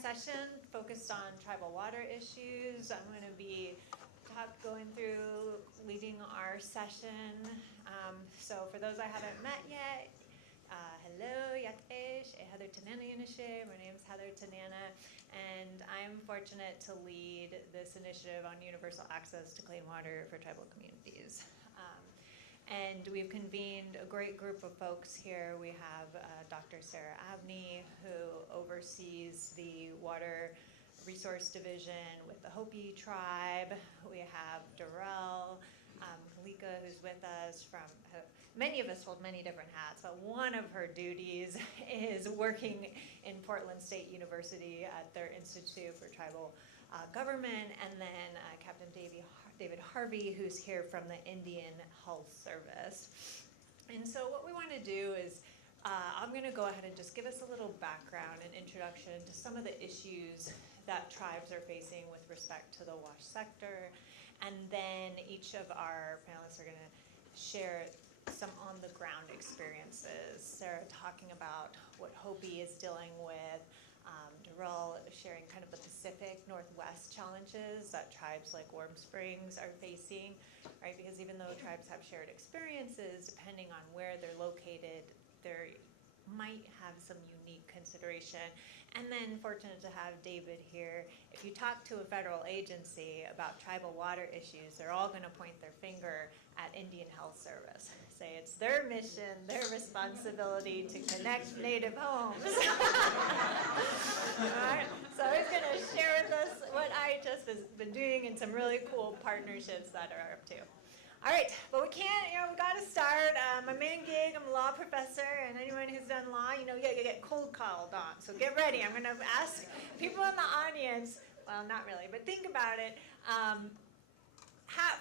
session focused on tribal water issues. I'm going to be going through, leading our session. So for those I haven't met yet, hello, Yatesh, Heather Tanana Yanishe. My name is Heather Tanana, and I'm fortunate to lead this initiative on universal access to clean water for tribal communities. And we've convened a great group of folks here. We have Dr. Sarah Abney, who oversees the Water Resource Division with the Hopi tribe. We have Direlle, Calica, who's with us from, many of us hold many different hats, but one of her duties is working in Portland State University at their Institute for Tribal Government, and then Captain David Harvey, who's here from the Indian Health Service. And so what we want to do is, I'm going to go ahead and just give us a little background and introduction to some of the issues that tribes are facing with respect to the WASH sector. And then each of our panelists are going to share some on-the-ground experiences. Sarah talking about what Hopi is dealing with, Direlle sharing kind of the Pacific Northwest challenges that tribes like Warm Springs are facing, right? Because even though tribes have shared experiences, depending on where they're located, there might have some unique consideration. And then fortunate to have David here. If you talk to a federal agency about tribal water issues, they're all going to point their finger at Indian Health Service. Say it's their mission, their responsibility to connect Native homes. All right. So he's going to share with us what IHS has been doing and some really cool partnerships that are up to. All right, but we can't, we got to start. My main gig, I'm a law professor, and anyone who's done law, you get cold called on. So get ready. I'm going to ask people in the audience, well, not really, but think about it.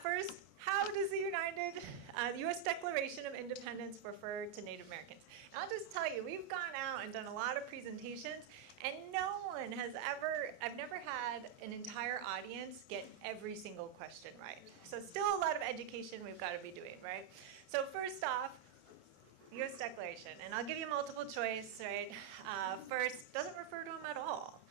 First, how does the U.S. Declaration of Independence refer to Native Americans? And I'll just tell you, we've gone out and done a lot of presentations, and no one has I've never had an entire audience get every single question right. So still a lot of education we've got to be doing, right? So first off, U.S. Declaration, and I'll give you multiple choice, right? First, doesn't refer to them at all,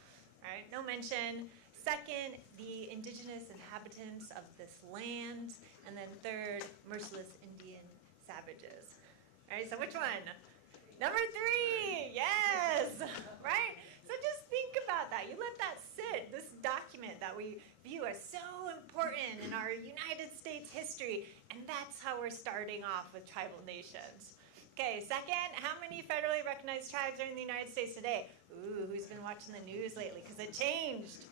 right? No mention. Second, the indigenous inhabitants of this land. And then third, merciless Indian savages. All right, so which one? Number 3, yes, right? So just think about that. You let that sit. This document that we view as so important in our United States history, and that's how we're starting off with tribal nations. Okay, second, how many federally recognized tribes are in the United States today? Ooh, who's been watching the news lately? Because it changed.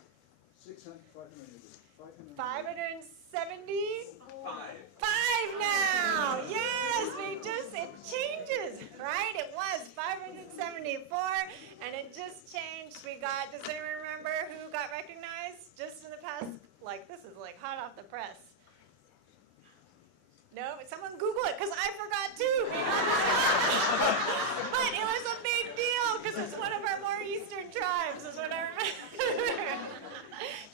570? 5 now. Yes, it changes, right? It was 574, and it just changed. Does anyone remember who got recognized just in the past? This is hot off the press. No, someone Google it, because I forgot too. But it was a big deal, because it's one of our more eastern tribes, is what I remember.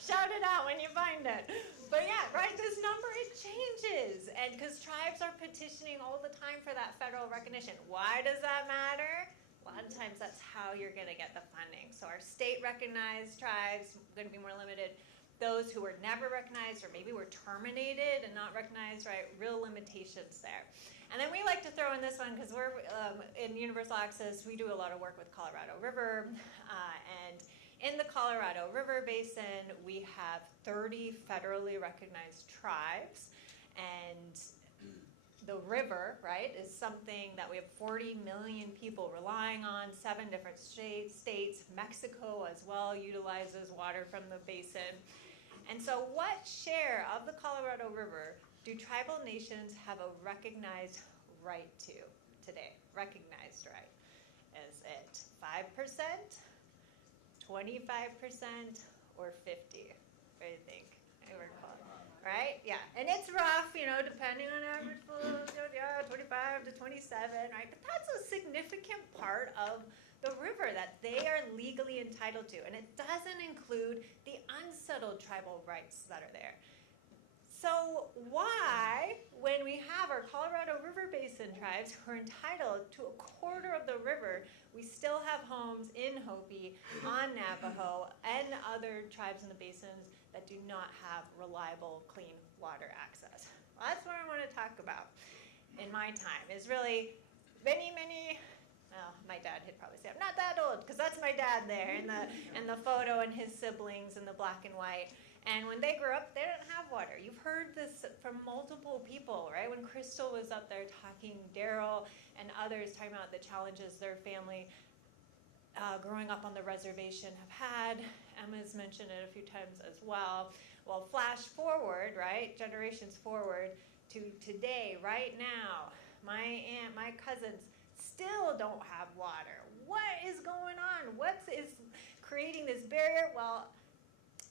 Shout it out when you find it. But yeah, right, this number, it changes. And because tribes are petitioning all the time for that federal recognition. Why does that matter? A lot of times that's how you're going to get the funding. So our state-recognized tribes are going to be more limited. Those who were never recognized or maybe were terminated and not recognized, right, real limitations there. And then we like to throw in this one because we're in Universal Access, we do a lot of work with Colorado River, and in the Colorado River Basin, we have 30 federally recognized tribes, and the river, right, is something that we have 40 million people relying on, 7 different states. Mexico as well utilizes water from the basin. And so what share of the Colorado River do tribal nations have a recognized right to today? Recognized right. Is it 5%? 25% or 50? What do you think? Right? Yeah. And it's rough, depending on average flow, 25 to 27, right? But that's a significant part of the river that they are legally entitled to. And it doesn't include the unsettled tribal rights that are there. So why, when we have our Colorado River Basin tribes who are entitled to a quarter of the river, we still have homes in Hopi, on Navajo, other tribes in the basins that do not have reliable, clean water access. Well, that's what I want to talk about in my time, is really many, well, my dad would probably say I'm not that old, because that's my dad there in the photo, and his siblings in the black and white. And when they grew up, they didn't have water. You've heard this from multiple people, right? When Crystal was up there talking, Direlle and others talking about the challenges their family growing up on the reservation have had. Emma's mentioned it a few times as well. Well, flash forward, right, generations forward to today, right now, my aunt, my cousins still don't have water. What is going on? What is creating this barrier? Well,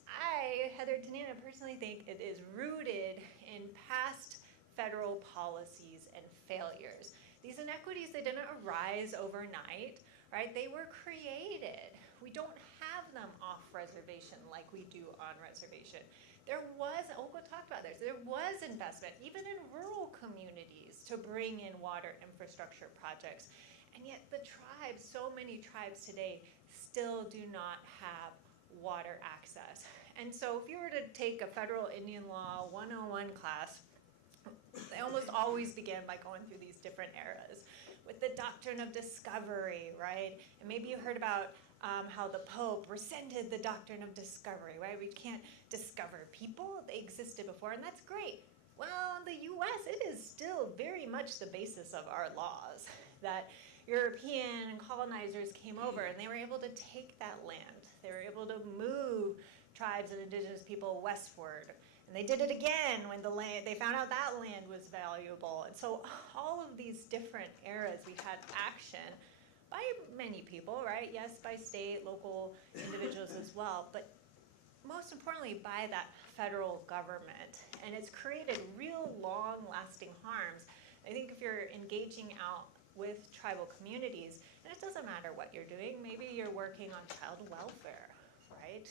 I, Heather Tanana, personally think it is rooted in past federal policies and failures. These inequities, they didn't arise overnight, right? They were created. We don't have them off reservation like we do on reservation. There was, Olga talked about this, there was investment, even in rural communities, to bring in water infrastructure projects. And yet the tribes, so many tribes today, still do not have water access. And so if you were to take a federal Indian Law 101 class, they almost always begin by going through these different eras with the doctrine of discovery, right? And maybe you heard about how the Pope rescinded the doctrine of discovery, right? We can't discover people, they existed before, and that's great. Well, in the US, it is still very much the basis of our laws, that European and colonizers came over and they were able to take that land. They were able to move tribes and indigenous people westward. And they did it again when they found out that land was valuable. And so all of these different eras, we had action by many people, right? Yes, by state, local individuals as well, but most importantly by that federal government. And it's created real long-lasting harms. I think if you're engaging out with tribal communities, and it doesn't matter what you're doing, maybe you're working on child welfare, right?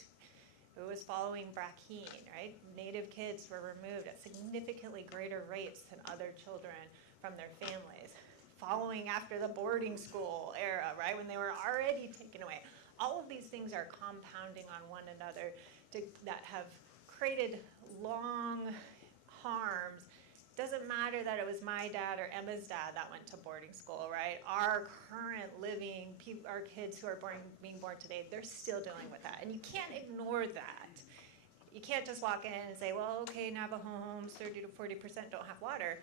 It was following Brackeen, right? Native kids were removed at significantly greater rates than other children from their families. Following after the boarding school era, right? When they were already taken away. All of these things are compounding on one another that have created long harms. Doesn't matter that it was my dad or Emma's dad that went to boarding school, right? Our current living, our kids who are being born today, they're still dealing with that. And you can't ignore that. You can't just walk in and say, well, okay, Navajo homes, 30 to 40% don't have water.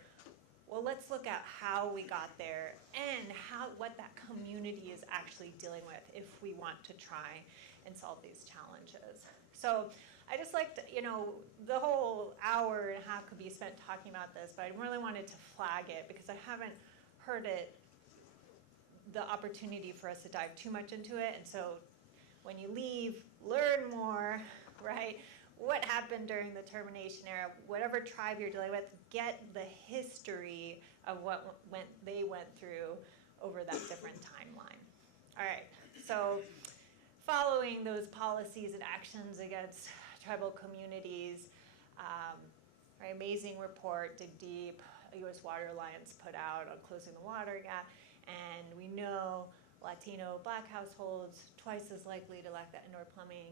Well, let's look at how we got there and what that community is actually dealing with if we want to try and solve these challenges. So I just like to, the whole hour and a half could be spent talking about this, but I really wanted to flag it because I haven't heard the opportunity for us to dive too much into it. And so when you leave, learn more, right? What happened during the termination era, whatever tribe you're dealing with, get the history of what they went through over that different timeline. All right, so following those policies and actions against tribal communities, our amazing report, Dig Deep, U.S. Water Alliance put out on closing the water gap, and we know Latino Black households twice as likely to lack that indoor plumbing,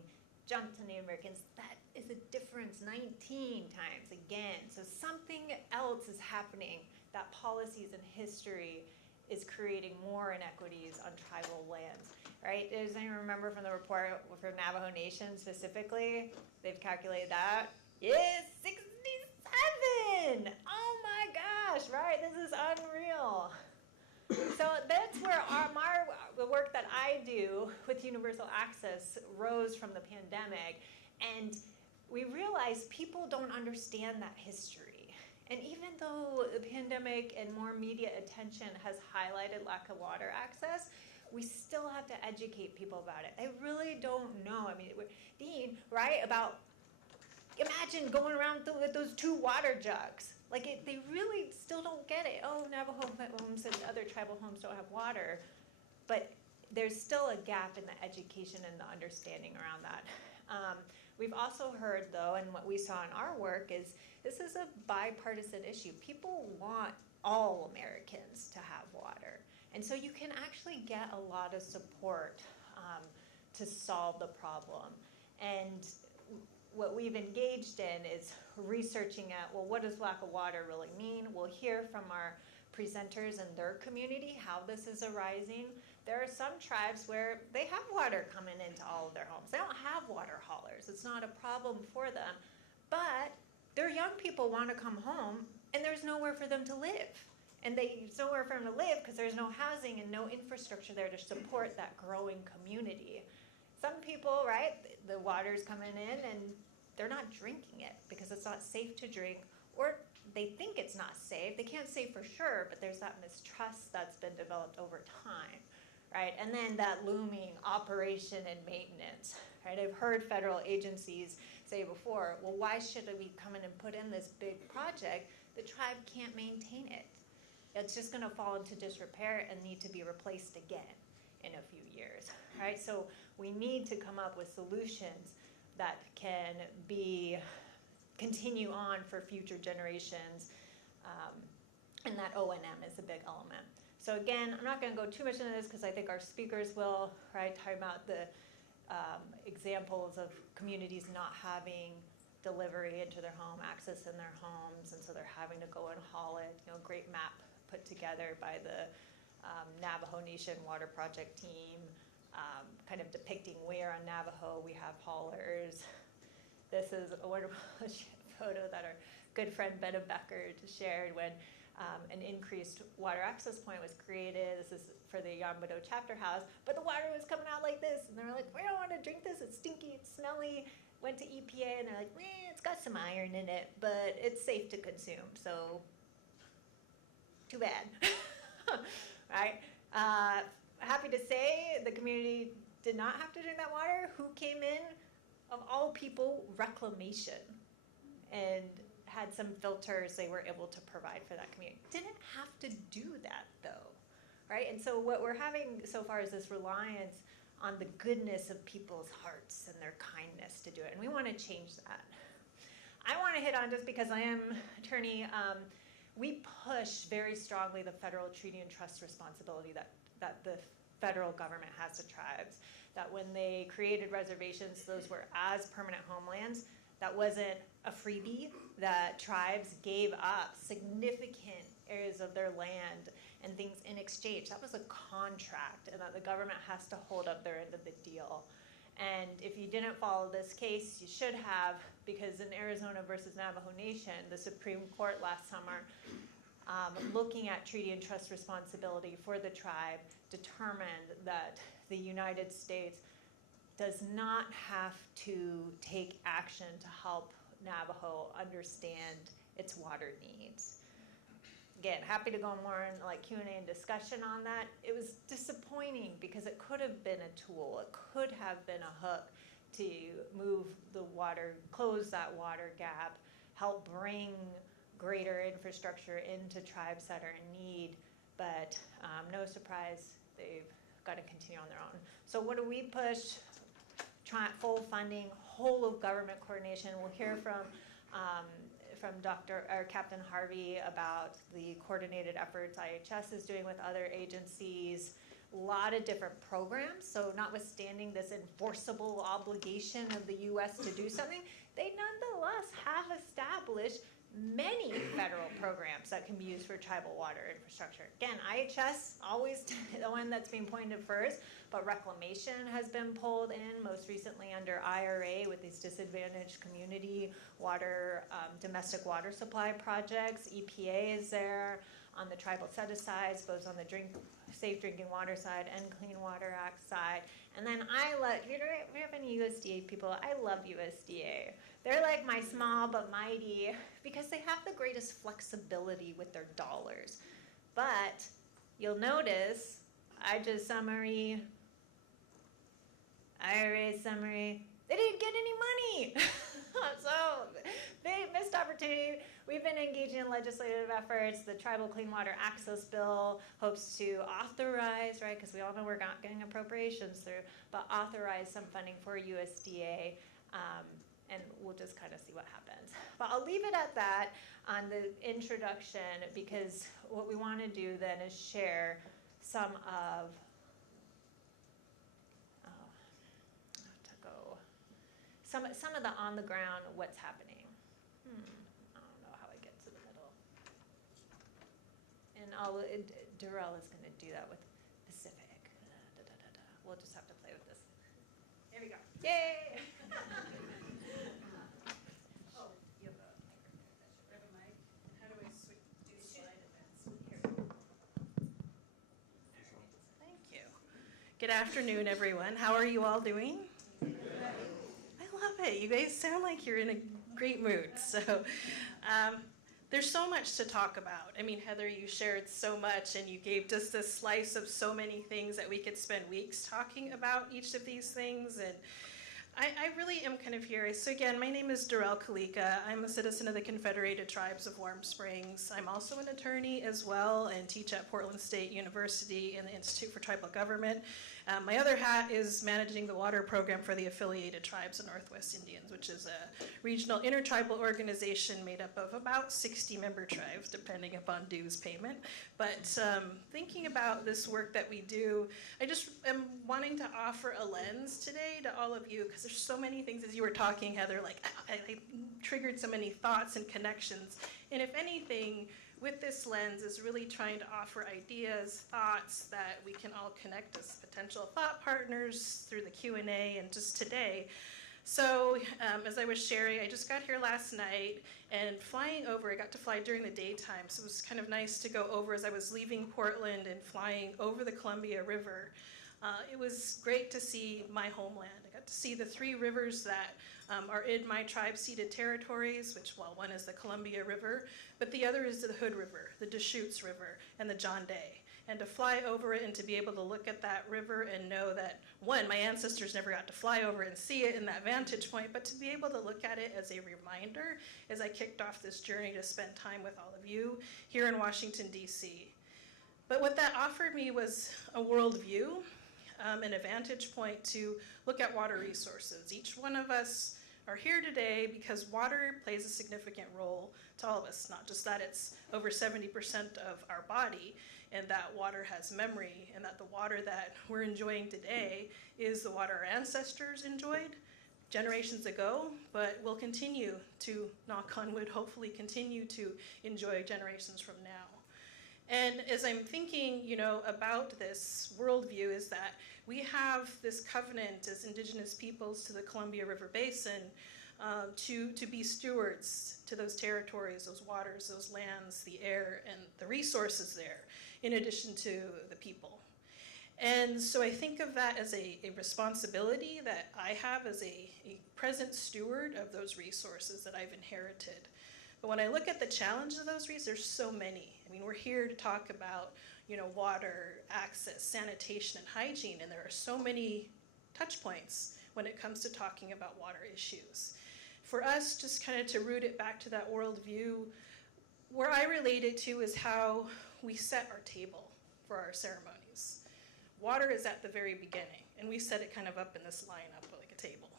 jump to Native Americans. That is a difference 19 times again. So something else is happening. That policies and history is creating more inequities on tribal lands, right? Does anyone remember from the report for Navajo Nation specifically? They've calculated that. Yes, 67! Oh my gosh, right? This is unreal. So that's where the work that I do with universal access rose from the pandemic. And we realized people don't understand that history. And even though the pandemic and more media attention has highlighted lack of water access, we still have to educate people about it. They really don't know. I mean, Dean, right, imagine going around with those 2 water jugs. They really still don't get it. Oh, Navajo homes and other tribal homes don't have water. But there's still a gap in the education and the understanding around that. We've also heard, though, and what we saw in our work is this is a bipartisan issue. People want all Americans to have water. And so you can actually get a lot of support to solve the problem. And what we've engaged in is researching at, well, what does lack of water really mean? We'll hear from our presenters in their community how this is arising. There are some tribes where they have water coming into all of their homes. They don't have water haulers. It's not a problem for them. But their young people want to come home, and there's nowhere for them to live. And there's nowhere for them to live because there's no housing and no infrastructure there to support that growing community. Some people, right, the water's coming in and they're not drinking it because it's not safe to drink, or they think it's not safe. They can't say for sure, but there's that mistrust that's been developed over time, right? And then that looming operation and maintenance, right? I've heard federal agencies say before, well, why should we come in and put in this big project? The tribe can't maintain it. It's just gonna fall into disrepair and need to be replaced again in a few years, right? So we need to come up with solutions that can continue on for future generations, and that O&M is a big element. So again, I'm not gonna go too much into this because I think our speakers will, right, talk about the examples of communities not having delivery into their home, access in their homes, and so they're having to go and haul it. You know, great map put together by the Navajo Nation Water Project team, kind of depicting where on Navajo we have haulers. This is a wonderful photo that our good friend Betta Becker shared when an increased water access point was created. This is for the Yamado chapter house, but the water was coming out like this, and they're like, we don't want to drink this, it's stinky, it's smelly. Went to EPA, and they're like, it's got some iron in it, but it's safe to consume, so too bad, right? Happy to say the community did not have to drink that water. Who came in? Of all people, reclamation, and had some filters they were able to provide for that community. Didn't have to do that though, right? And so what we're having so far is this reliance on the goodness of people's hearts and their kindness to do it, and we want to change that. I want to hit on, just because I am attorney, we push very strongly the federal treaty and trust responsibility that the federal government has to tribes, that when they created reservations, those were as permanent homelands. That wasn't a freebie, that tribes gave up significant areas of their land and things in exchange. That was a contract, and that the government has to hold up their end of the deal. And if you didn't follow this case, you should have, because in Arizona versus Navajo Nation, the Supreme Court last summer, looking at treaty and trust responsibility for the tribe, determined that the United States does not have to take action to help Navajo understand its water needs. Again, happy to go more in like Q&A and discussion on that. It was disappointing because it could have been a tool. It could have been a hook to move the water, close that water gap, help bring greater infrastructure into tribes that are in need. But no surprise, they've got to continue on their own. So what do we push? Full funding, whole of government coordination. We'll hear from Captain Harvey about the coordinated efforts IHS is doing with other agencies. A lot of different programs. So notwithstanding this enforceable obligation of the U.S. to do something, they nonetheless have established many federal programs that can be used for tribal water infrastructure. Again, IHS, always the one that's being pointed first, but reclamation has been pulled in, most recently under IRA with these disadvantaged community water, domestic water supply projects. EPA is there on the tribal set-asides, both on the Safe Drinking Water side and Clean Water Act side. And then if we have any USDA people, I love USDA. They're like my small but mighty because they have the greatest flexibility with their dollars. But you'll notice, IRA summary, they didn't get any money. So big missed opportunity. We've been engaging in legislative efforts. The Tribal Clean Water Access Bill hopes to authorize, right, because we all know we're not getting appropriations through, but authorize some funding for USDA, and we'll just kind of see what happens. But I'll leave it at that on the introduction, because what we want to do then is share some of, some of the on the ground, what's happening. I don't know how I get to the middle. And Direlle is going to do that with Pacific. We'll just have to play with this. There we go. Yay! Oh, you have a microphone. I have a mic. How do I switch? Do slide events? Here. Thank you. Good afternoon, everyone. How are you all doing? I love it. You guys sound like you're in a great mood. So there's so much to talk about. I mean, Heather, you shared so much, and you gave just a slice of so many things that we could spend weeks talking about each of these things. And I really am kind of here. So again, my name is Direlle Calica. I'm a citizen of the Confederated Tribes of Warm Springs. I'm also an attorney as well and teach at Portland State University in the Institute for Tribal Government. My other hat is managing the water program for the Affiliated Tribes of Northwest Indians, which is a regional intertribal organization made up of about 60 member tribes, depending upon dues payment. But thinking about this work that we do, I just am wanting to offer a lens today to all of you, because there's so many things, as you were talking, Heather, like I triggered so many thoughts and connections. And if anything, with this lens is really trying to offer ideas, thoughts that we can all connect as potential thought partners through the Q&A and just today. So as I was sharing, I just got here last night and flying over, I got to fly during the daytime, so it was kind of nice to go over as I was leaving Portland and flying over the Columbia River. It was great to see my homeland. I got to see the 3 rivers that are in my tribe-ceded territories, which, well, one is the Columbia River, but the other is the Hood River, the Deschutes River, and the John Day. And to fly over it and to be able to look at that river and know that, one, my ancestors never got to fly over and see it in that vantage point, but to be able to look at it as a reminder as I kicked off this journey to spend time with all of you here in Washington, D.C. But what that offered me was a worldview and a vantage point to look at water resources. Each one of us are here today because water plays a significant role to all of us, not just that it's over 70% of our body and that water has memory and that the water that we're enjoying today is the water our ancestors enjoyed generations ago, but will continue to, knock on wood, hopefully continue to enjoy generations from now. And as I'm thinking, about this worldview is that we have this covenant as Indigenous peoples to the Columbia River Basin to be stewards to those territories, those waters, those lands, the air, and the resources there, in addition to the people. And so I think of that as a responsibility that I have as a present steward of those resources that I've inherited. But when I look at the challenges of those reasons, there's so many. I mean, we're here to talk about, water, access, sanitation, and hygiene, and there are so many touch points when it comes to talking about water issues. For us, just kind of to root it back to that worldview, where I relate it to is how we set our table for our ceremonies. Water is at the very beginning, and we set it kind of up in this lineup like a table.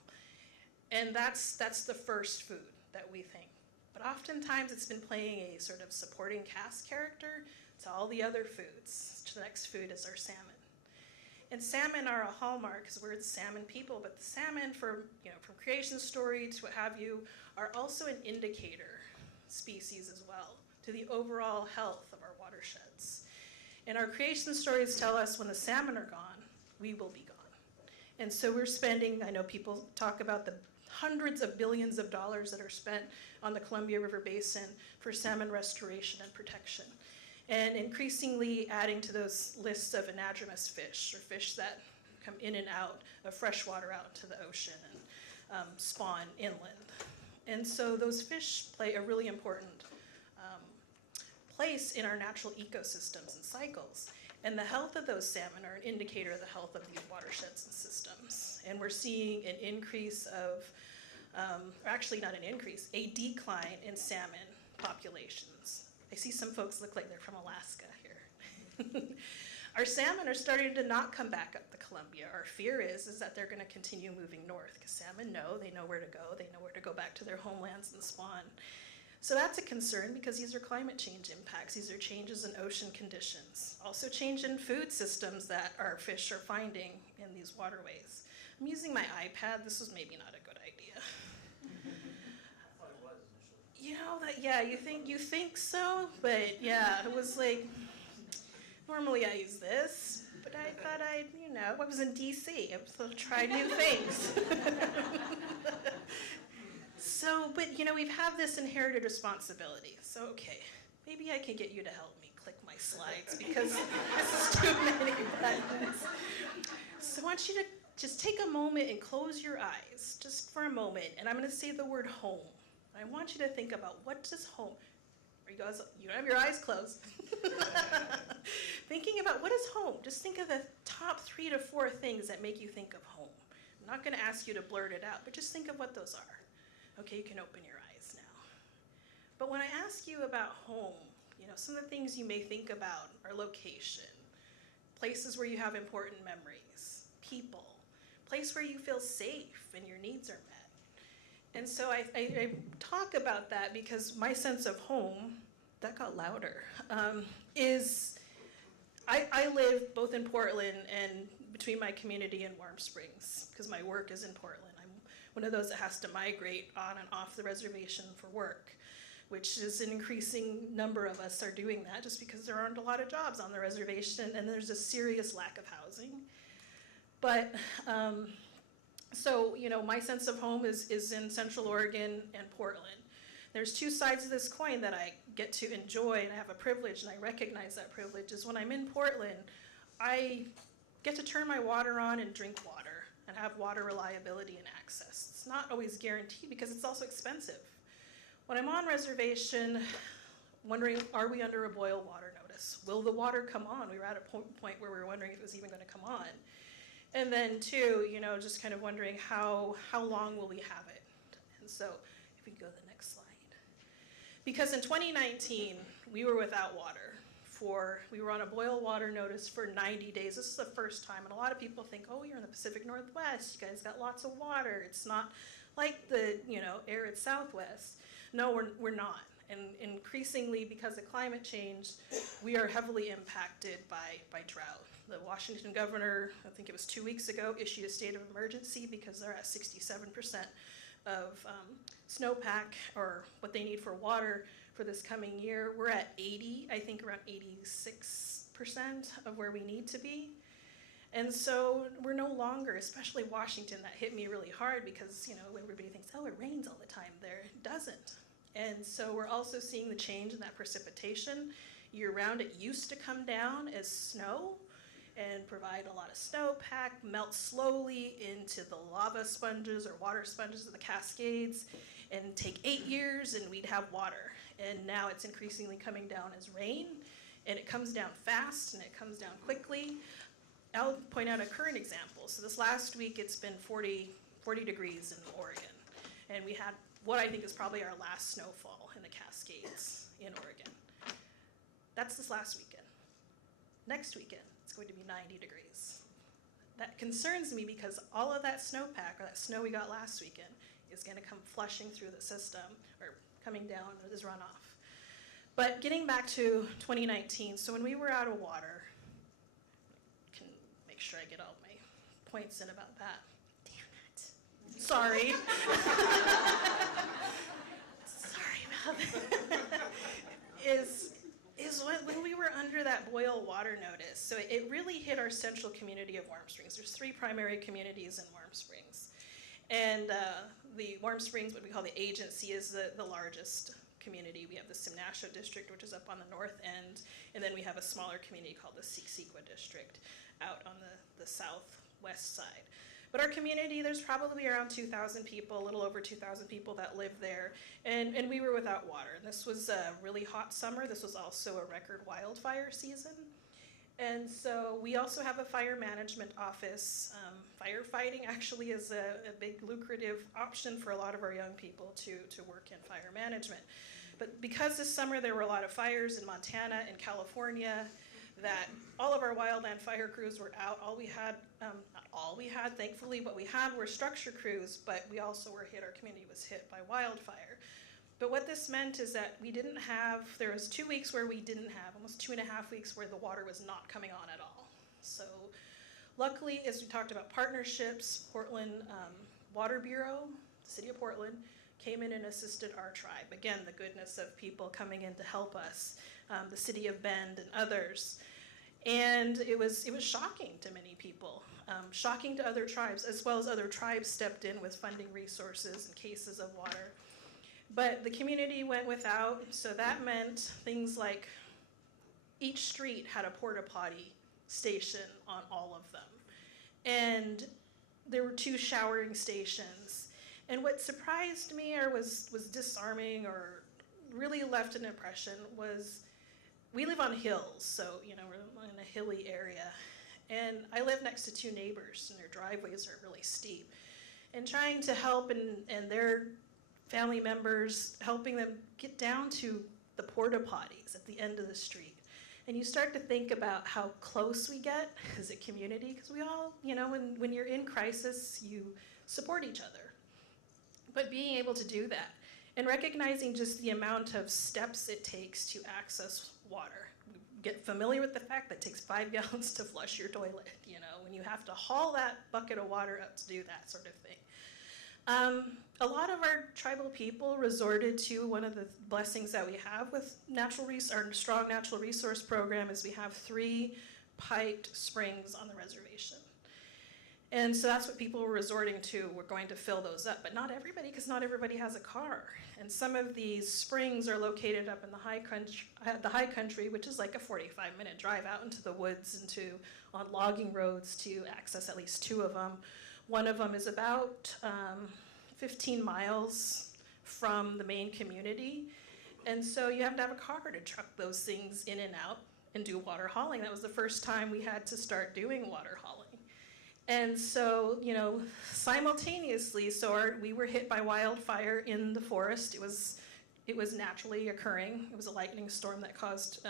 And that's the first food that we think. But oftentimes it's been playing a sort of supporting cast character to all the other foods. The next food is our salmon. And salmon are a hallmark because we're salmon people, but the salmon from creation story to what have you are also an indicator species as well to the overall health of our watersheds. And our creation stories tell us when the salmon are gone, we will be gone. And so we're spending, I know people talk about the hundreds of billions of dollars that are spent on the Columbia River Basin for salmon restoration and protection. And increasingly adding to those lists of anadromous fish, or fish that come in and out of fresh water out into the ocean and spawn inland. And so those fish play a really important place in our natural ecosystems and cycles. And the health of those salmon are an indicator of the health of these watersheds and systems. And we're seeing an increase of, or actually not an increase, a decline in salmon populations. I see some folks look like they're from Alaska here. Our salmon are starting to not come back up the Columbia. Our fear is that they're going to continue moving north because salmon they know where to go. They know where to go back to their homelands and spawn. So that's a concern because these are climate change impacts. These are changes in ocean conditions. Also change in food systems that our fish are finding in these waterways. I'm using my iPad. This was maybe not a good idea. Yeah, you think so, but yeah, it was like, normally I use this, but I thought I was in DC, I was to try new things. So, but we've had this inherited responsibility. So, okay, maybe I can get you to help me click my slides because this is too many buttons. So I want you to just take a moment and close your eyes, just for a moment, and I'm going to say the word home. I want you to think about, what does home, you don't have your eyes closed. Thinking about what is home, just think of the top 3 to 4 things that make you think of home. I'm not going to ask you to blurt it out, but just think of what those are. Okay, you can open your eyes now. But when I ask you about home, some of the things you may think about are location, places where you have important memories, people, place where you feel safe and your needs are met. And so I talk about that because my sense of home, that got louder, is I live both in Portland and between my community and Warm Springs because my work is in Portland. I'm one of those that has to migrate on and off the reservation for work, which is an increasing number of us are doing that just because there aren't a lot of jobs on the reservation and there's a serious lack of housing. But so, my sense of home is in Central Oregon and Portland. There's 2 sides of this coin that I get to enjoy, and I have a privilege, and I recognize that privilege, is when I'm in Portland, I get to turn my water on and drink water and have water reliability and access. It's not always guaranteed because it's also expensive. When I'm on reservation, wondering, are we under a boil water notice? Will the water come on? We were at a point where we were wondering if it was even going to come on. And then 2, just kind of wondering how long will we have it? And so if we go to the next slide. Because in 2019, we were without water. We were on a boil water notice for 90 days. This is the first time, and a lot of people think, oh, you're in the Pacific Northwest, you guys got lots of water. It's not like the, arid Southwest. No, we're not. And increasingly, because of climate change, we are heavily impacted by drought. The Washington governor, I think it was 2 weeks ago, issued a state of emergency because they're at 67% of snowpack, or what they need for water for this coming year. We're at 80, I think around 86% of where we need to be. And so we're no longer, especially Washington, that hit me really hard because, everybody thinks, oh, it rains all the time there. It doesn't. And so we're also seeing the change in that precipitation. Year-round, it used to come down as snow and provide a lot of snowpack, melt slowly into the lava sponges or water sponges of the Cascades, and take 8 years and we'd have water. And now it's increasingly coming down as rain, and it comes down fast and it comes down quickly. I'll point out a current example. So this last week it's been 40 degrees in Oregon, and we had what I think is probably our last snowfall in the Cascades in Oregon. That's this last weekend. Next weekend, it's going to be 90 degrees. That concerns me because all of that snowpack, or that snow we got last weekend, is going to come flushing through the system, or coming down as runoff. But getting back to 2019, so when we were out of water, I can make sure I get all my points in about that. Damn it. Sorry. Sorry about that. Is when we were under that boil water notice. So it really hit our central community of Warm Springs. There's 3 primary communities in Warm Springs. And the Warm Springs, what we call the agency, is the largest community. We have the Simnasho district, which is up on the north end, and then we have a smaller community called the Siksika district out on the southwest side. But our community, there's probably around 2,000 people, a little over 2,000 people that live there, and we were without water. And this was a really hot summer. This was also a record wildfire season. And so we also have a fire management office. Firefighting actually is a big lucrative option for a lot of our young people to work in fire management. But because this summer there were a lot of fires in Montana and California, that all of our wildland fire crews were out. All we had, not all we had, thankfully, what we had were structure crews, but we also were hit, our community was hit by wildfire. But what this meant is that we didn't have, there was 2 weeks where we didn't have, almost 2.5 weeks where the water was not coming on at all. So luckily, as we talked about partnerships, Portland Water Bureau, the city of Portland, came in and assisted our tribe. Again, the goodness of people coming in to help us, the city of Bend and others. And it was shocking to many people, shocking to other tribes, as well as other tribes stepped in with funding resources and cases of water. But the community went without, so that meant things like each street had a porta potty station on all of them. And there were 2 showering stations. And what surprised me or was disarming or really left an impression was, we live on hills, so we're in a hilly area. And I live next to 2 neighbors, and their driveways are really steep. And trying to help and their family members, helping them get down to the porta potties at the end of the street. And you start to think about how close we get as a community, because we all, when you're in crisis, you support each other. But being able to do that, and recognizing just the amount of steps it takes to access water. Get familiar with the fact that it takes 5 gallons to flush your toilet, when you have to haul that bucket of water up to do that sort of thing. A lot of our tribal people resorted to one of the blessings that we have with our strong natural resource program is we have 3 piped springs on the reservation. And so that's what people were resorting to. We're going to fill those up, but not everybody, because not everybody has a car. And some of these springs are located up in the high country, which is like a 45-minute drive out into the woods and on logging roads to access at least 2 of them. One of them is about 15 miles from the main community. And so you have to have a car to truck those things in and out and do water hauling. That was the first time we had to start doing water hauling. And so, simultaneously, we were hit by wildfire in the forest. It was naturally occurring. It was a lightning storm that caused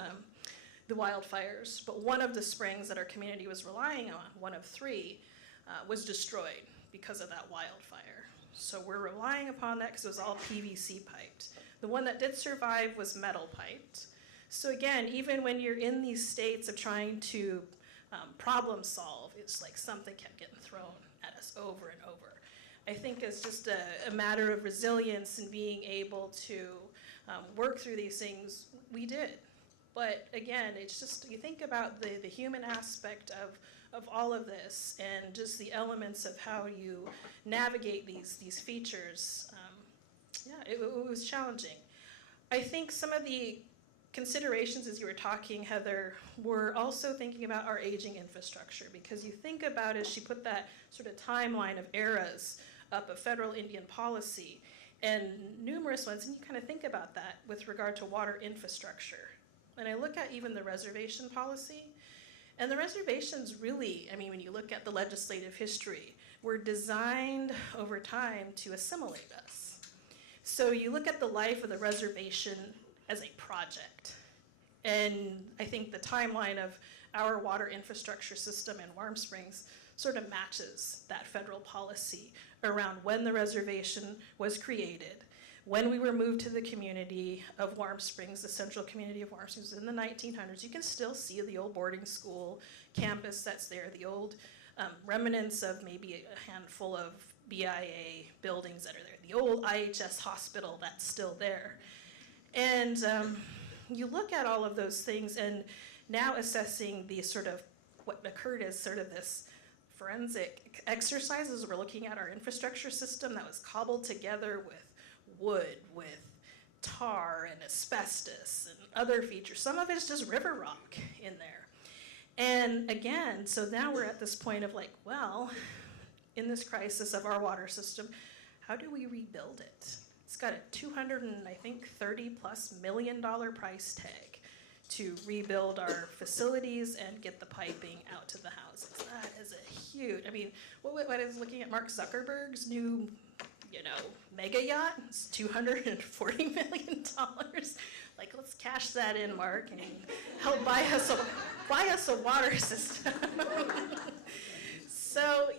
the wildfires. But one of the springs that our community was relying on, one of 3, was destroyed because of that wildfire. So we're relying upon that because it was all PVC piped. The one that did survive was metal piped. So again, even when you're in these states of trying to problem solve, it's like something kept getting thrown at us over and over. I think it's just a matter of resilience and being able to work through these things. We did. But again, it's just, you think about the human aspect of all of this and just the elements of how you navigate these features. It was challenging. I think some of the considerations as you were talking, Heather, were also thinking about our aging infrastructure, because you think about as she put that sort of timeline of eras up of federal Indian policy and numerous ones, and you kind of think about that with regard to water infrastructure. And I look at even the reservation policy, and the reservations really, when you look at the legislative history, were designed over time to assimilate us. So you look at the life of the reservation as a project. And I think the timeline of our water infrastructure system in Warm Springs sort of matches that federal policy around when the reservation was created, when we were moved to the community of Warm Springs, the central community of Warm Springs in the 1900s. You can still see the old boarding school campus that's there, the old remnants of maybe a handful of BIA buildings that are there, the old IHS hospital that's still there. And you look at all of those things and now assessing the sort of what occurred as sort of this forensic exercises. We're looking at our infrastructure system that was cobbled together with wood, with tar and asbestos and other features. Some of it's just river rock in there. And again, so now we're at this point of like, well, in this crisis of our water system, how do we rebuild it? It's got a $230+ million price tag to rebuild our facilities and get the piping out to the houses. That is a huge, what is looking at Mark Zuckerberg's new, mega yacht? It's $240 million. Like, let's cash that in, Mark, and help buy us a water system. So,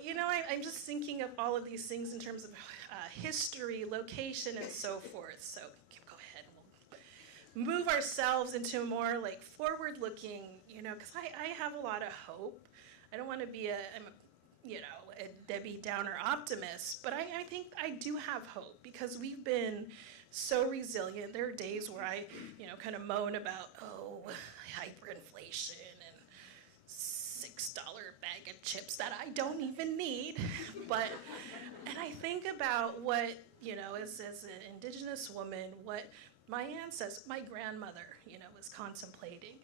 I'm just thinking of all of these things in terms of history, location, and so forth. So, go ahead. We'll move ourselves into more like forward-looking, because I have a lot of hope. I don't want to be a Debbie Downer optimist, but I think I do have hope because we've been so resilient. There are days where I, kind of moan about, hyperinflation and $6 bag of chips that I don't even need. And I think about what, as an Indigenous woman, what my grandmother, was contemplating.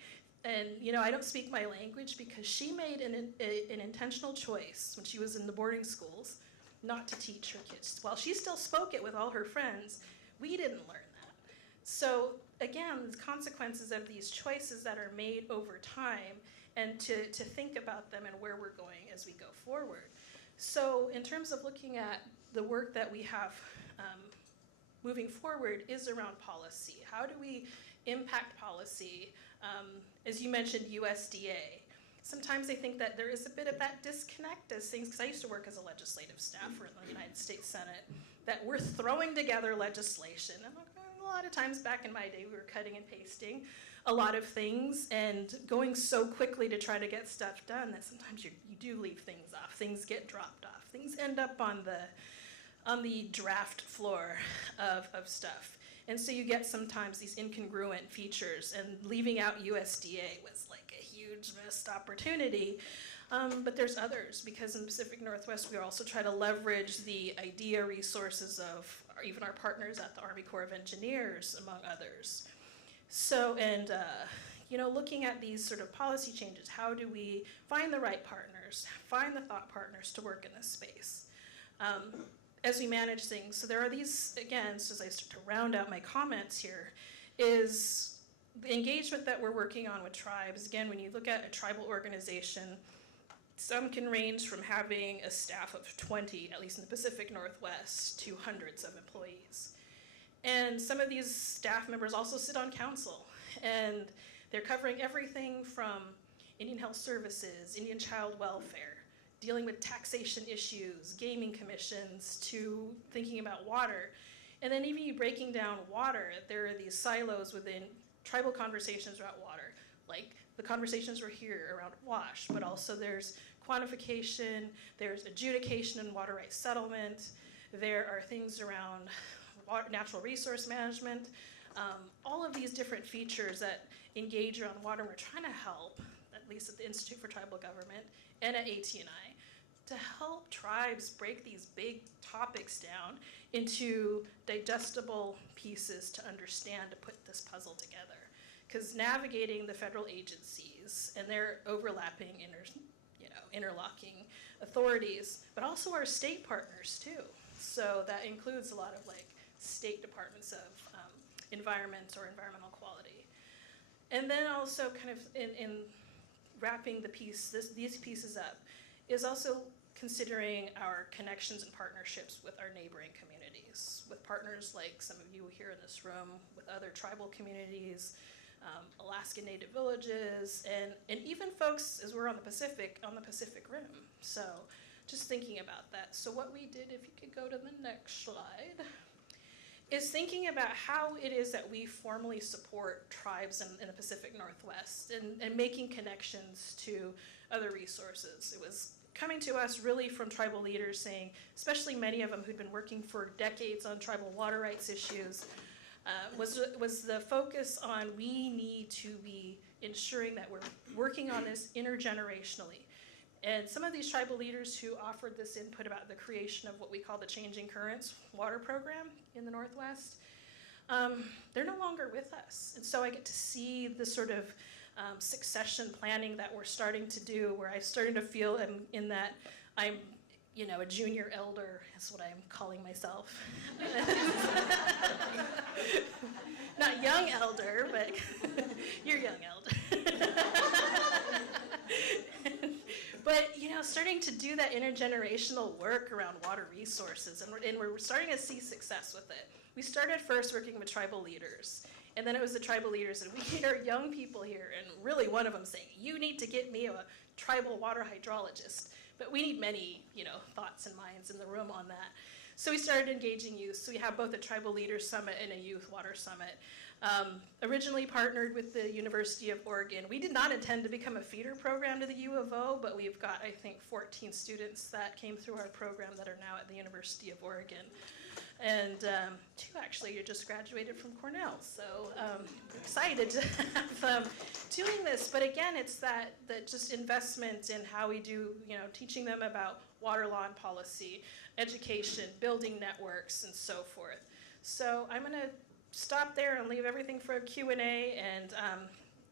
And, I don't speak my language because she made an intentional choice when she was in the boarding schools not to teach her kids. While she still spoke it with all her friends, we didn't learn that. So, again, the consequences of these choices that are made over time and to think about them and where we're going as we go forward. So, in terms of looking at the work that we have moving forward is around policy. How do we impact policy? As you mentioned, USDA. Sometimes I think that there is a bit of that disconnect as things, because I used to work as a legislative staffer in the United States Senate, that we're throwing together legislation. And a lot of times back in my day, we were cutting and pasting a lot of things and going so quickly to try to get stuff done that sometimes you do leave things off. Things get dropped off. Things end up on the draft floor of stuff. And so you get sometimes these incongruent features, and leaving out USDA was like a huge missed opportunity. But there's others, because in the Pacific Northwest, we also try to leverage the idea resources of even our partners at the Army Corps of Engineers, among others. So, and looking at these sort of policy changes, how do we find the right partners, find the thought partners to work in this space? As we manage things. So there are these, again, so as I start to round out my comments here, is the engagement that we're working on with tribes. Again, when you look at a tribal organization, some can range from having a staff of 20, at least in the Pacific Northwest, to hundreds of employees. And some of these staff members also sit on council, and they're covering everything from Indian Health Services, Indian Child Welfare, dealing with taxation issues, gaming commissions, to thinking about water. And then even you breaking down water, there are these silos within tribal conversations about water, like the conversations we're here around WASH, but also there's quantification, there's adjudication and water rights settlement, there are things around natural resource management, all of these different features that engage around water. We're trying to help, at least at the Institute for Tribal Government and at AT&I, to help tribes break these big topics down into digestible pieces to understand, to put this puzzle together. Because navigating the federal agencies and their overlapping, interlocking authorities, but also our state partners too. So that includes a lot of state departments of environment or environmental quality. And then also kind of in wrapping these pieces up, is also considering our connections and partnerships with our neighboring communities, with partners like some of you here in this room, with other tribal communities, Alaskan Native villages, and even folks, as we're on the Pacific Rim. So just thinking about that. So what we did, if you could go to the next slide, is thinking about how it is that we formally support tribes in the Pacific Northwest and making connections to other resources. It was coming to us really from tribal leaders saying, especially many of them who'd been working for decades on tribal water rights issues, was the focus on we need to be ensuring that we're working on this intergenerationally. And some of these tribal leaders who offered this input about the creation of what we call the Changing Currents water program in the Northwest, they're no longer with us. And so I get to see the sort of succession planning that we're starting to do, where I'm starting to feel in that I'm, a junior elder is what I'm calling myself. Not young elder, but you're young elder. But, starting to do that intergenerational work around water resources, and we're starting to see success with it. We started first working with tribal leaders, and then it was the tribal leaders, and we need our young people here, and really one of them saying, you need to get me a tribal water hydrologist. But we need many, thoughts and minds in the room on that. So we started engaging youth. So we have both a Tribal Leaders Summit and a Youth Water Summit. Originally partnered with the University of Oregon. We did not intend to become a feeder program to the U of O, but we've got, I think, 14 students that came through our program that are now at the University of Oregon. And 2 actually just graduated from Cornell, so excited to have them doing this. But again, it's that just investment in how we do, teaching them about water law and policy, education, building networks, and so forth. So I'm gonna stop there and leave everything for a Q&A, and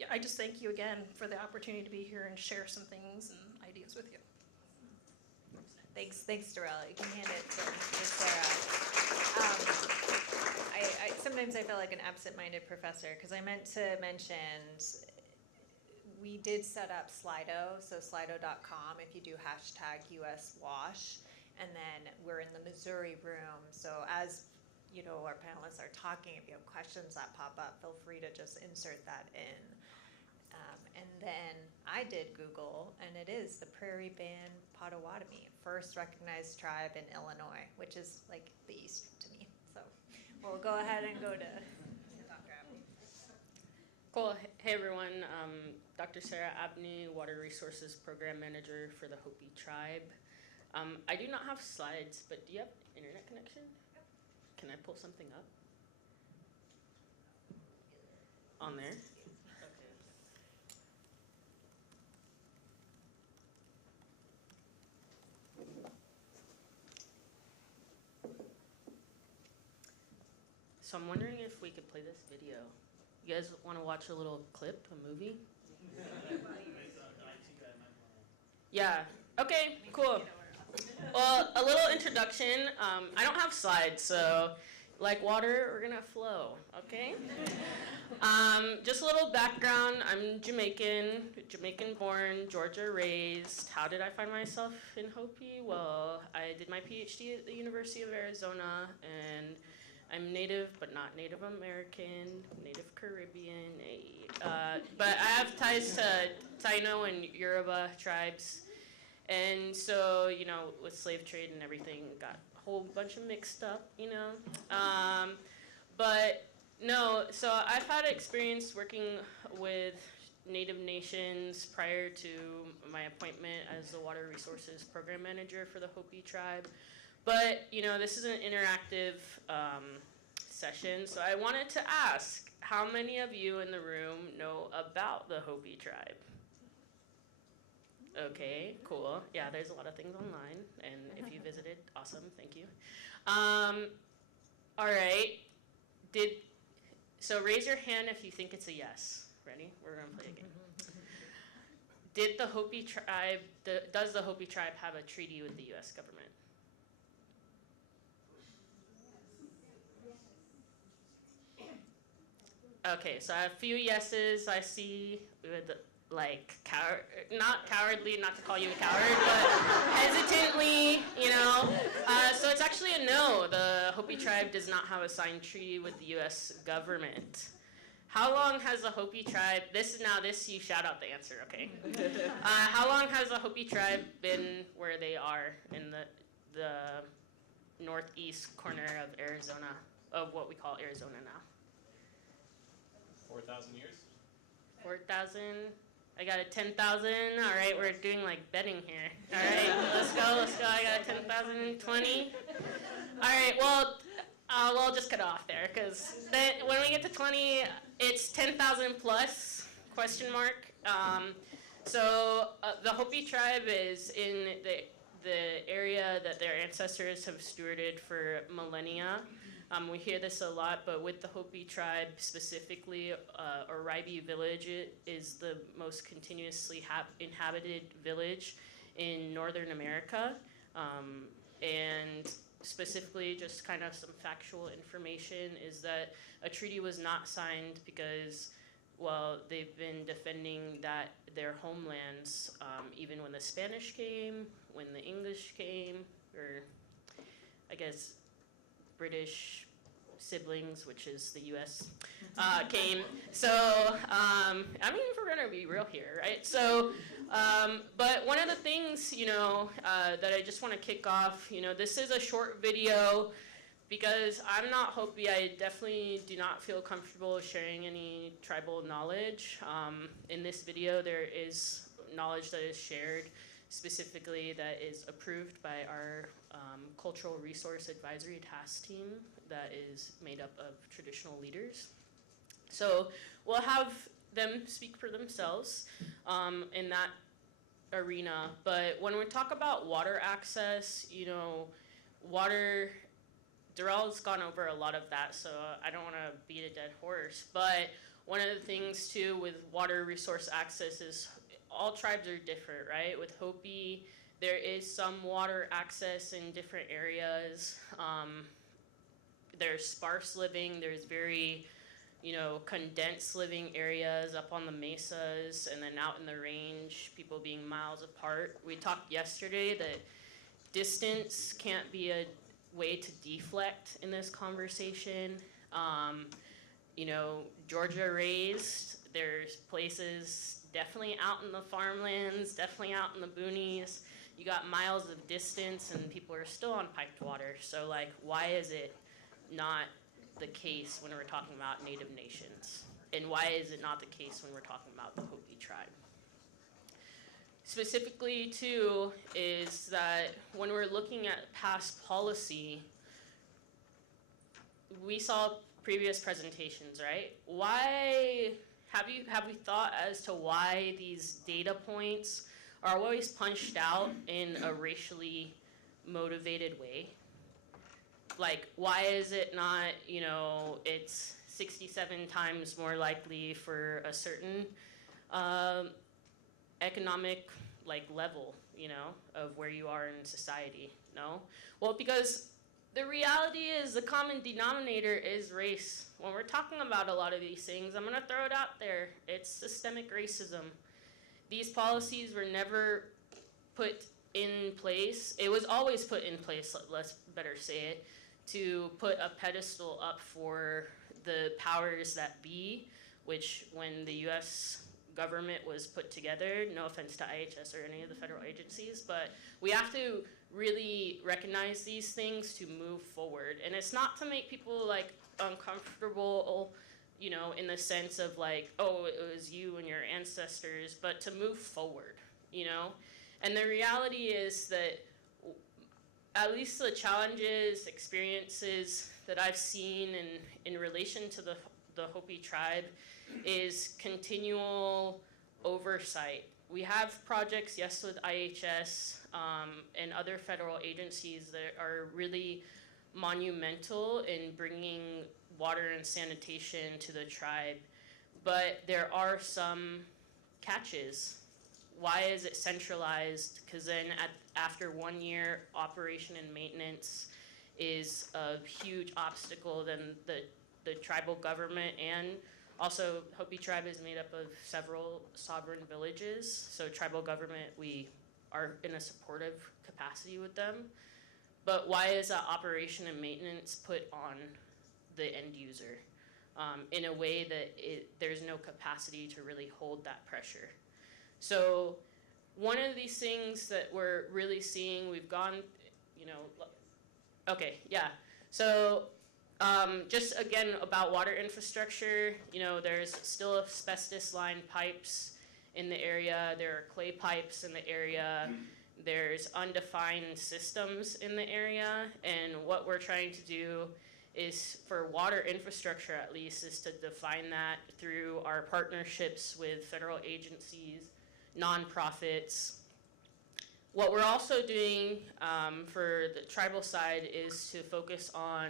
I just thank you again for the opportunity to be here and share some things and ideas with you. Thanks, Direlle. You can hand it to Sarah. Sometimes I feel like an absent-minded professor, because I meant to mention we did set up Slido, so slido.com if you do #USWash, and then we're in the Missouri room, so as our panelists are talking, if you have questions that pop up, feel free to just insert that in. And then I did Google, and it is the Prairie Band Potawatomi, first recognized tribe in Illinois, which is like the East to me. So we'll go ahead and go to Dr. Abney. Cool. Hey everyone, Dr. Sarah Abney, Water Resources Program Manager for the Hopi tribe. I do not have slides, but do you have internet connection? Can I pull something up? On there? Okay. So I'm wondering if we could play this video. You guys want to watch a little clip, a movie? Yeah. Okay, cool. Well, a little introduction. I don't have slides, so like water, we're gonna flow, okay? Just a little background. I'm Jamaican born, Georgia raised. How did I find myself in Hopi? Well, I did my PhD at the University of Arizona, and I'm Native, but not Native American, Native Caribbean, but I have ties to Taino and Yoruba tribes. And so, with slave trade and everything, got a whole bunch of mixed up, But no, so I've had experience working with Native nations prior to my appointment as the Water Resources Program Manager for the Hopi tribe. But, this is an interactive session, so I wanted to ask, how many of you in the room know about the Hopi tribe? Okay, cool. Yeah, there's a lot of things online, and if you visited, awesome, thank you. All right, so raise your hand if you think it's a yes. Ready? We're gonna play a game. Does the Hopi tribe have a treaty with the U.S. government? Okay, so I have a few yeses. I see with not cowardly, not to call you a coward, but hesitantly, So it's actually a no. The Hopi tribe does not have a signed treaty with the U.S. government. How long has the Hopi tribe, this you shout out the answer, okay? How long has the Hopi tribe been where they are in the northeast corner of Arizona, of what we call Arizona now? 4,000 years? 4,000. I got a 10,000. All right, we're doing like betting here. All right, let's go. I got a 10,000, 20. All right, well, we'll just cut off there because when we get to 20, it's 10,000 plus, question mark. So the Hopi tribe is in the area that their ancestors have stewarded for millennia. We hear this a lot, but with the Hopi tribe specifically, Oribe village is the most continuously inhabited village in Northern America. And specifically, just kind of some factual information is that a treaty was not signed because, well, they've been defending their homelands even when the Spanish came, when the English came, or I guess British siblings, which is the U.S., came. So, I mean, if we're gonna be real here, right? So, but one of the things, that I just want to kick off, this is a short video because I'm not Hopi. I definitely do not feel comfortable sharing any tribal knowledge. In this video, there is knowledge that is shared specifically that is approved by our Cultural Resource Advisory Task Team that is made up of traditional leaders. So we'll have them speak for themselves in that arena. But when we talk about water access, water, Direlle's gone over a lot of that, so I don't want to beat a dead horse. But one of the things too with water resource access is all tribes are different, right? With Hopi, there is some water access in different areas. There's sparse living, there's very, condensed living areas up on the mesas and then out in the range, people being miles apart. We talked yesterday that distance can't be a way to deflect in this conversation. Georgia raised, there's places definitely out in the farmlands, definitely out in the boonies. You got miles of distance and people are still on piped water. So why is it not the case when we're talking about Native nations? And why is it not the case when we're talking about the Hopi tribe? Specifically, too, is that when we're looking at past policy, we saw previous presentations, right? Why have we thought as to why these data points are always punched out in a racially motivated way? Why is it not, it's 67 times more likely for a certain economic level, of where you are in society? No? Well, because the reality is the common denominator is race. When we're talking about a lot of these things, I'm going to throw it out there. It's systemic racism. These policies were never put in place. It was always put in place, let's better say it, to put a pedestal up for the powers that be, which when the U.S. government was put together, no offense to IHS or any of the federal agencies, but we have to really recognize these things to move forward. And it's not to make people uncomfortable, in the sense of oh, it was you and your ancestors, but to move forward, And the reality is that at least the challenges, experiences that I've seen in relation to the Hopi tribe is continual oversight. We have projects, yes, with IHS and other federal agencies that are really monumental in bringing water and sanitation to the tribe, but there are some catches. Why is it centralized? Because then after 1 year, operation and maintenance is a huge obstacle. Then the tribal government, and also Hopi tribe is made up of several sovereign villages. So tribal government, we are in a supportive capacity with them. But why is that operation and maintenance put on the end user in a way that there's no capacity to really hold that pressure? So one of these things that we're really seeing, we've gone, okay, yeah. So just again about water infrastructure, there's still asbestos-lined pipes in the area. There are clay pipes in the area. There's undefined systems in the area. And what we're trying to do is, for water infrastructure at least, is to define that through our partnerships with federal agencies, nonprofits. What we're also doing for the tribal side is to focus on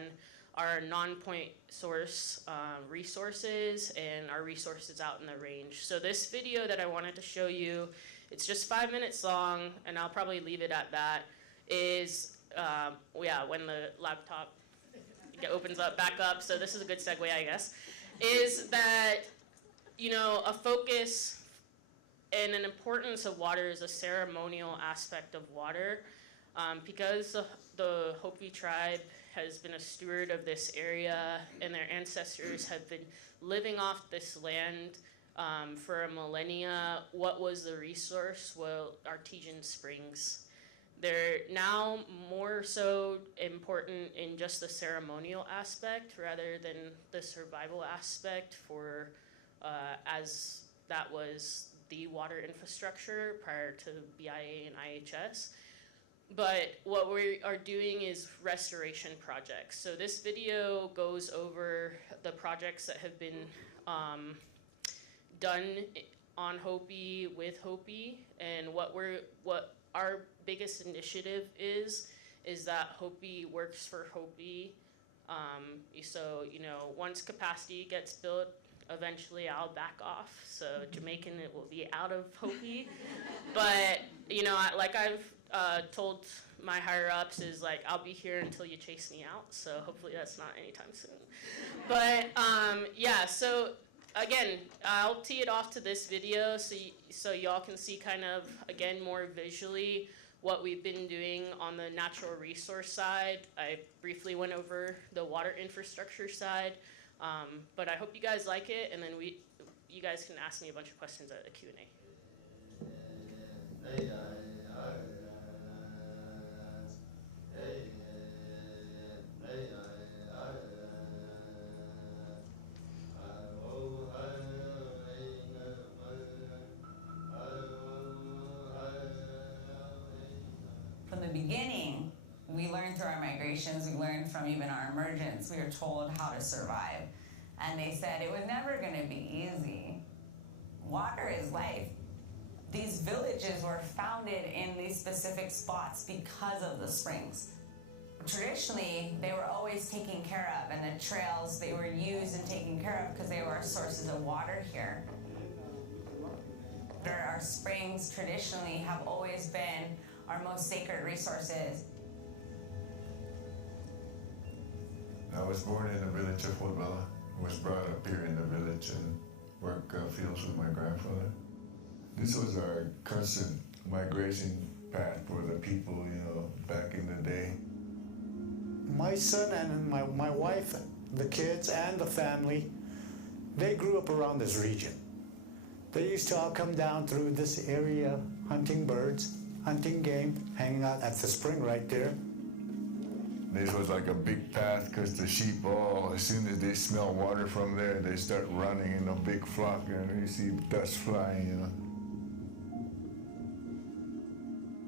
our non-point source resources and our resources out in the range. So this video that I wanted to show you, it's just 5 minutes long, and I'll probably leave it at that, is, when the laptop opens up, back up, so this is a good segue, I guess, is that, a focus and an importance of water is a ceremonial aspect of water, because the Hopi tribe has been a steward of this area, and their ancestors have been living off this land for a millennia. What was the resource? Well, artesian springs. They're now more so important in just the ceremonial aspect rather than the survival aspect for as that was the water infrastructure prior to BIA and IHS. But what we are doing is restoration projects. So this video goes over the projects that have been done on Hopi with Hopi, and what our biggest initiative is that Hopi works for Hopi. So, you know, once capacity gets built, eventually I'll back off. So Jamaican, it will be out of Hopi. But, you know, like I've told my higher ups is like, I'll be here until you chase me out. So hopefully that's not anytime soon. But yeah, so again, I'll tee it off to this video so y'all can see kind of, again, more visually what we've been doing on the natural resource side. I briefly went over the water infrastructure side, but I hope you guys like it, and then you guys can ask me a bunch of questions at the Q&A. From the beginning, we learned through our migrations, we learned from even our emergence, we were told how to survive. And they said it was never gonna be easy. Water is life. These villages were founded in these specific spots because of the springs. Traditionally, they were always taken care of, and the trails, they were used and taken care of because they were sources of water here. Our springs traditionally have always been our most sacred resources. I was born in the village of Wabella. Was brought up here in the village and worked fields with my grandfather. This was our constant migration path for the people, you know, back in the day. My son and my wife, the kids and the family, they grew up around this region. They used to all come down through this area hunting birds, hunting game, hanging out at the spring right there. This was like a big path because the sheep, as soon as they smell water from there, they start running in a big flock, and you see dust flying, you know.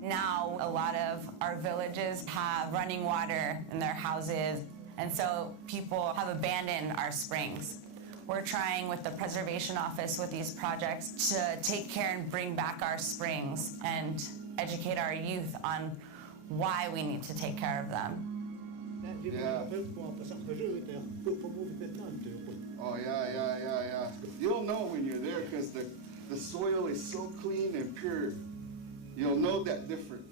Now, a lot of our villages have running water in their houses, and so people have abandoned our springs. We're trying with the Preservation Office with these projects to take care and bring back our springs and educate our youth on why we need to take care of them. Yeah. Oh, yeah. You'll know when you're there because the soil is so clean and pure. You'll know that difference.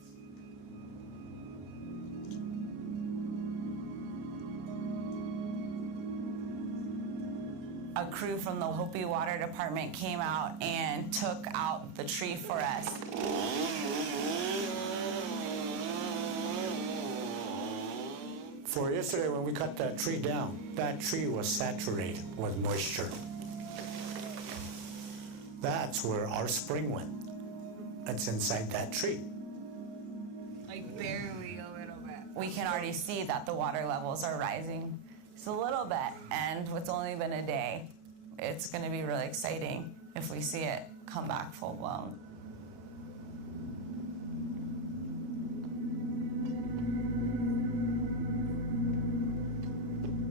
A crew from the Hopi Water Department came out and took out the tree for us. For yesterday when we cut that tree down, that tree was saturated with moisture. That's where our spring went. It's inside that tree. Like barely a little bit. We can already see that the water levels are rising just a little bit, and it's only been a day. It's gonna be really exciting if we see it come back full blown.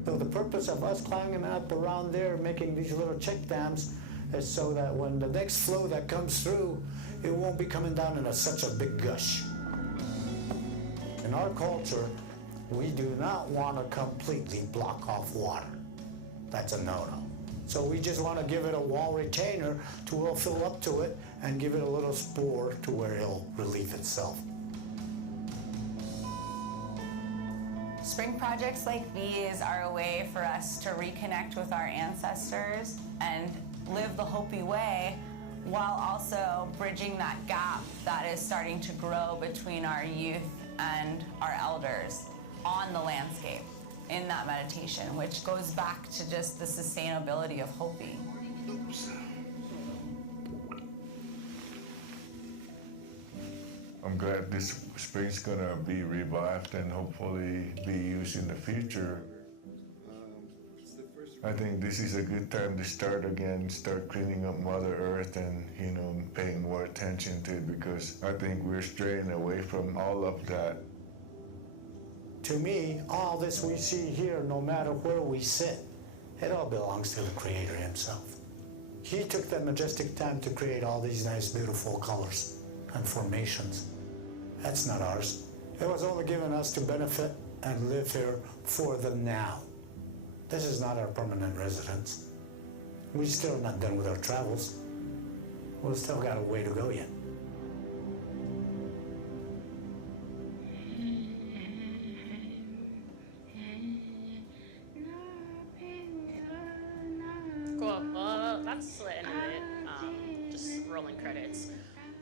So the purpose of us climbing up around there, making these little check dams, is so that when the next flow that comes through, it won't be coming down in such a big gush. In our culture, we do not want to completely block off water. That's a no-no. So we just want to give it a wall retainer to where it'll fill up to it and give it a little spore to where it'll relieve itself. Spring projects like these are a way for us to reconnect with our ancestors and live the Hopi way while also bridging that gap that is starting to grow between our youth and our elders on the landscape. in that meditation, which goes back to just the sustainability of Hopi. I'm glad this spring's gonna be revived and hopefully be used in the future. I think this is a good time to start again, start cleaning up Mother Earth and, paying more attention to it, because I think we're straying away from all of that. To me, all this we see here, no matter where we sit, it all belongs to the Creator Himself. He took that majestic time to create all these nice, beautiful colors and formations. That's not ours. It was only given us to benefit and live here for the now. This is not our permanent residence. We're still not done with our travels. We've still got a way to go yet. Cool. Well, that's the end of it. Just rolling credits.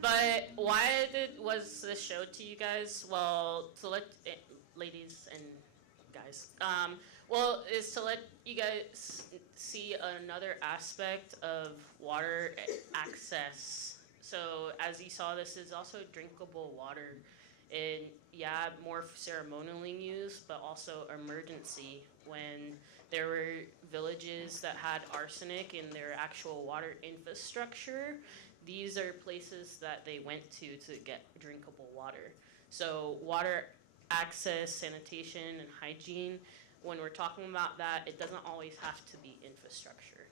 But why was this show to you guys? Well, to let ladies and guys, is to let you guys see another aspect of water access. So as you saw, this is also drinkable water. And yeah, more ceremonially used, but also emergency. When there were villages that had arsenic in their actual water infrastructure, these are places that they went to get drinkable water. So water access, sanitation, and hygiene, when we're talking about that, it doesn't always have to be infrastructure.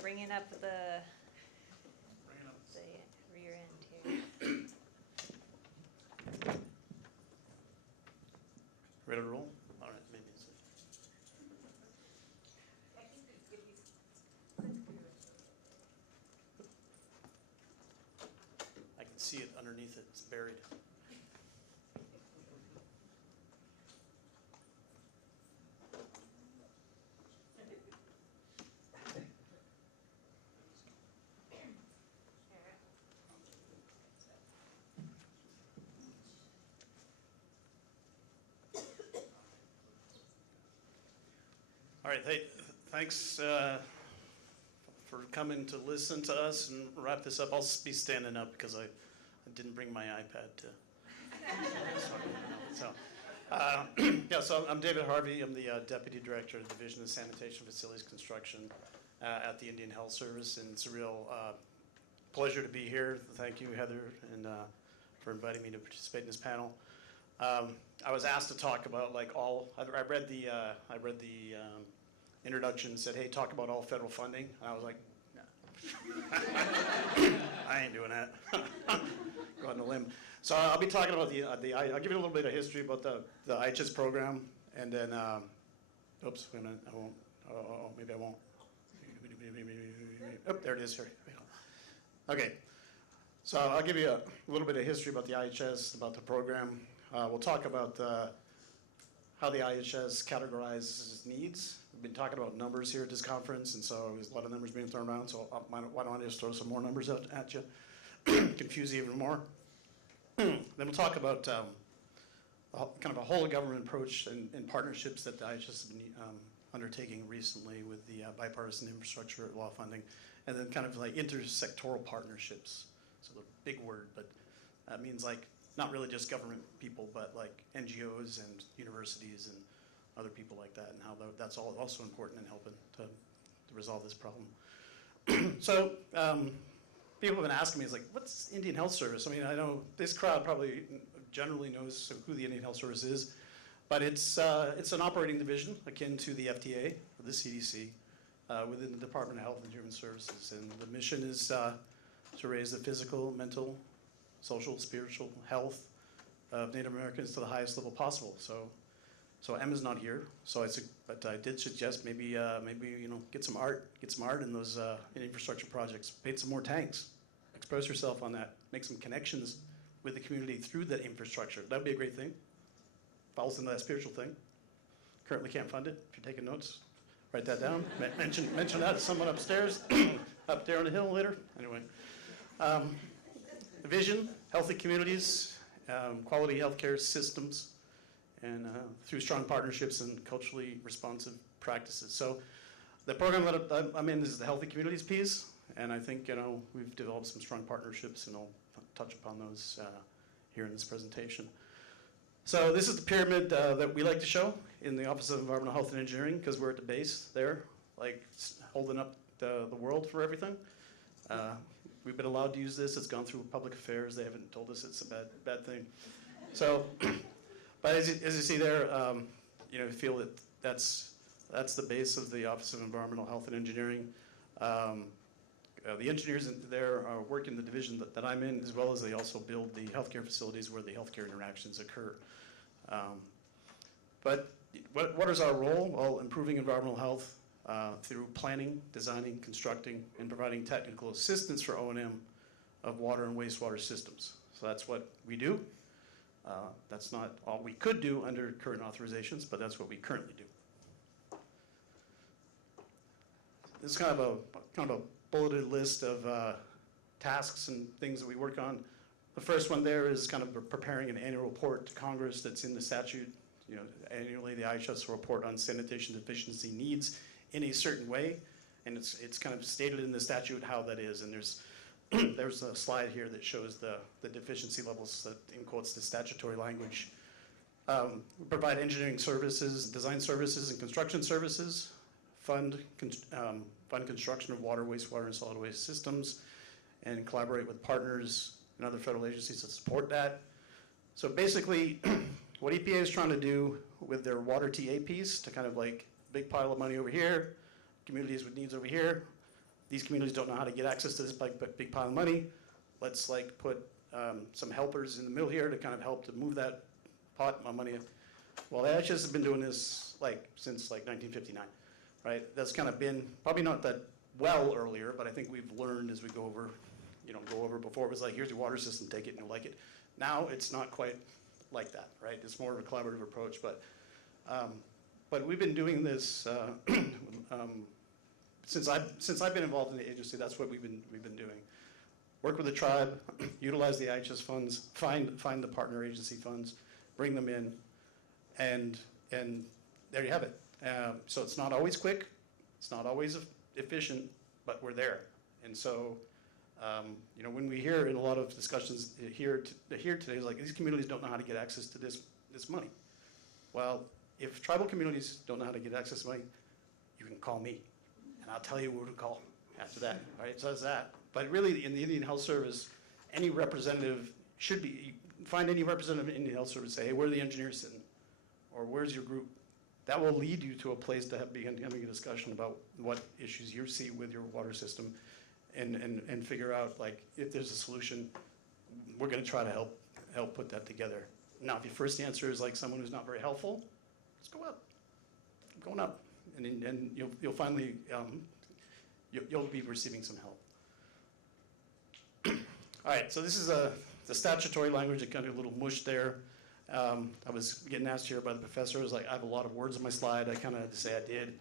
Bringing up the rear end here. Ready to roll? All right, maybe it's I can see it underneath it. It's buried. All right, hey, thanks for coming to listen to us and wrap this up. I'll be standing up because I didn't bring my iPad to. So I'm David Harvey. I'm the Deputy Director of the Division of Sanitation Facilities Construction at the Indian Health Service, and it's a real pleasure to be here. Thank you, Heather, and for inviting me to participate in this panel. I was asked to talk about I read the introduction and said, hey, talk about all federal funding. And I was like, nah. I ain't doing that. Go on a limb. So I'll be talking about I'll give you a little bit of history about the IHS program, and then, oops, wait a minute, I won't, maybe I won't. Oh, there it is, here. Okay, so I'll give you a little bit of history about the IHS, about the program. We'll talk about how the IHS categorizes needs. We've been talking about numbers here at this conference, and so there's a lot of numbers being thrown around, so why don't I just throw some more numbers out at you, confuse you even more. Then we'll talk about kind of a whole government approach and partnerships that the IHS has been undertaking recently with the bipartisan infrastructure law funding, and then kind of like intersectoral partnerships. So the big word, but that means like not really just government people, but like NGOs and universities and other people like that, and how that's also important in helping to resolve this problem. So people have been asking me, it's like, what's Indian Health Service? I mean, I know this crowd probably generally knows who the Indian Health Service is, but it's an operating division akin to the FDA or the CDC within the Department of Health and Human Services, and the mission is to raise the physical, mental, social, spiritual health of Native Americans to the highest level possible. So Emma's not here, but I did suggest maybe get some art in those in infrastructure projects, paint some more tanks, expose yourself on that, make some connections with the community through that infrastructure. That'd be a great thing. Falls into that spiritual thing. Currently can't fund it. If you're taking notes, write that down. mention that to someone upstairs, up there on the hill later. Anyway, the vision healthy communities, quality healthcare systems, and through strong partnerships and culturally responsive practices. So the program that I'm in is the healthy communities piece, and I think we've developed some strong partnerships, and I'll touch upon those here in this presentation. So this is the pyramid that we like to show in the Office of Environmental Health and Engineering, because we're at the base there, like holding up the world for everything. We've been allowed to use this. It's gone through public affairs. They haven't told us it's a bad thing. So, but as you see there, you feel that that's the base of the Office of Environmental Health and Engineering. The engineers there work in the division that I'm in, as well as they also build the healthcare facilities where the healthcare interactions occur. But what is our role? Well, improving environmental health through planning, designing, constructing, and providing technical assistance for O&M of water and wastewater systems. So that's what we do. That's not all we could do under current authorizations, but that's what we currently do. This is kind of a bulleted list of tasks and things that we work on. The first one there is kind of preparing an annual report to Congress that's in the statute. Annually the IHS will report on sanitation deficiency needs in a certain way, and it's kind of stated in the statute how that is, and there's a slide here that shows the deficiency levels that in quotes the statutory language. We provide engineering services, design services, and construction services, fund construction of water, wastewater, and solid waste systems, and collaborate with partners and other federal agencies that support that. So basically, what EPA is trying to do with their water TA piece, to kind of like big pile of money over here, communities with needs over here. These communities don't know how to get access to this big pile of money. Let's like put some helpers in the middle here to kind of help to move that pot of money. Well, the IHS has been doing this since 1959, right? That's kind of been probably not that well earlier, but I think we've learned as we go over. Before it was like, here's your water system, take it and you'll like it. Now it's not quite like that, right? It's more of a collaborative approach, but we've been doing this since I've been involved in the agency. That's what we've been doing. Work with the tribe, utilize the IHS funds, find the partner agency funds, bring them in, and there you have it. So it's not always quick, it's not always efficient, but we're there. And so, when we hear in a lot of discussions here today, is like these communities don't know how to get access to this money. Well, if tribal communities don't know how to get access to money, you can call me, and I'll tell you who to call after that, right? So that's that. But really, in the Indian Health Service, any representative should be, find any representative in Indian Health Service, say, hey, where are the engineers sitting? Or where's your group? That will lead you to a place to begin having a discussion about what issues you see with your water system, and figure out, like, if there's a solution, we're gonna try to help put that together. Now, if your first answer is like someone who's not very helpful, let's go up. Keep going up, and you'll finally you'll be receiving some help. All right, so this is the statutory language. It kind of a little mush there. I was getting asked here by the professor. I was like, I have a lot of words on my slide. I kind of had to say I did,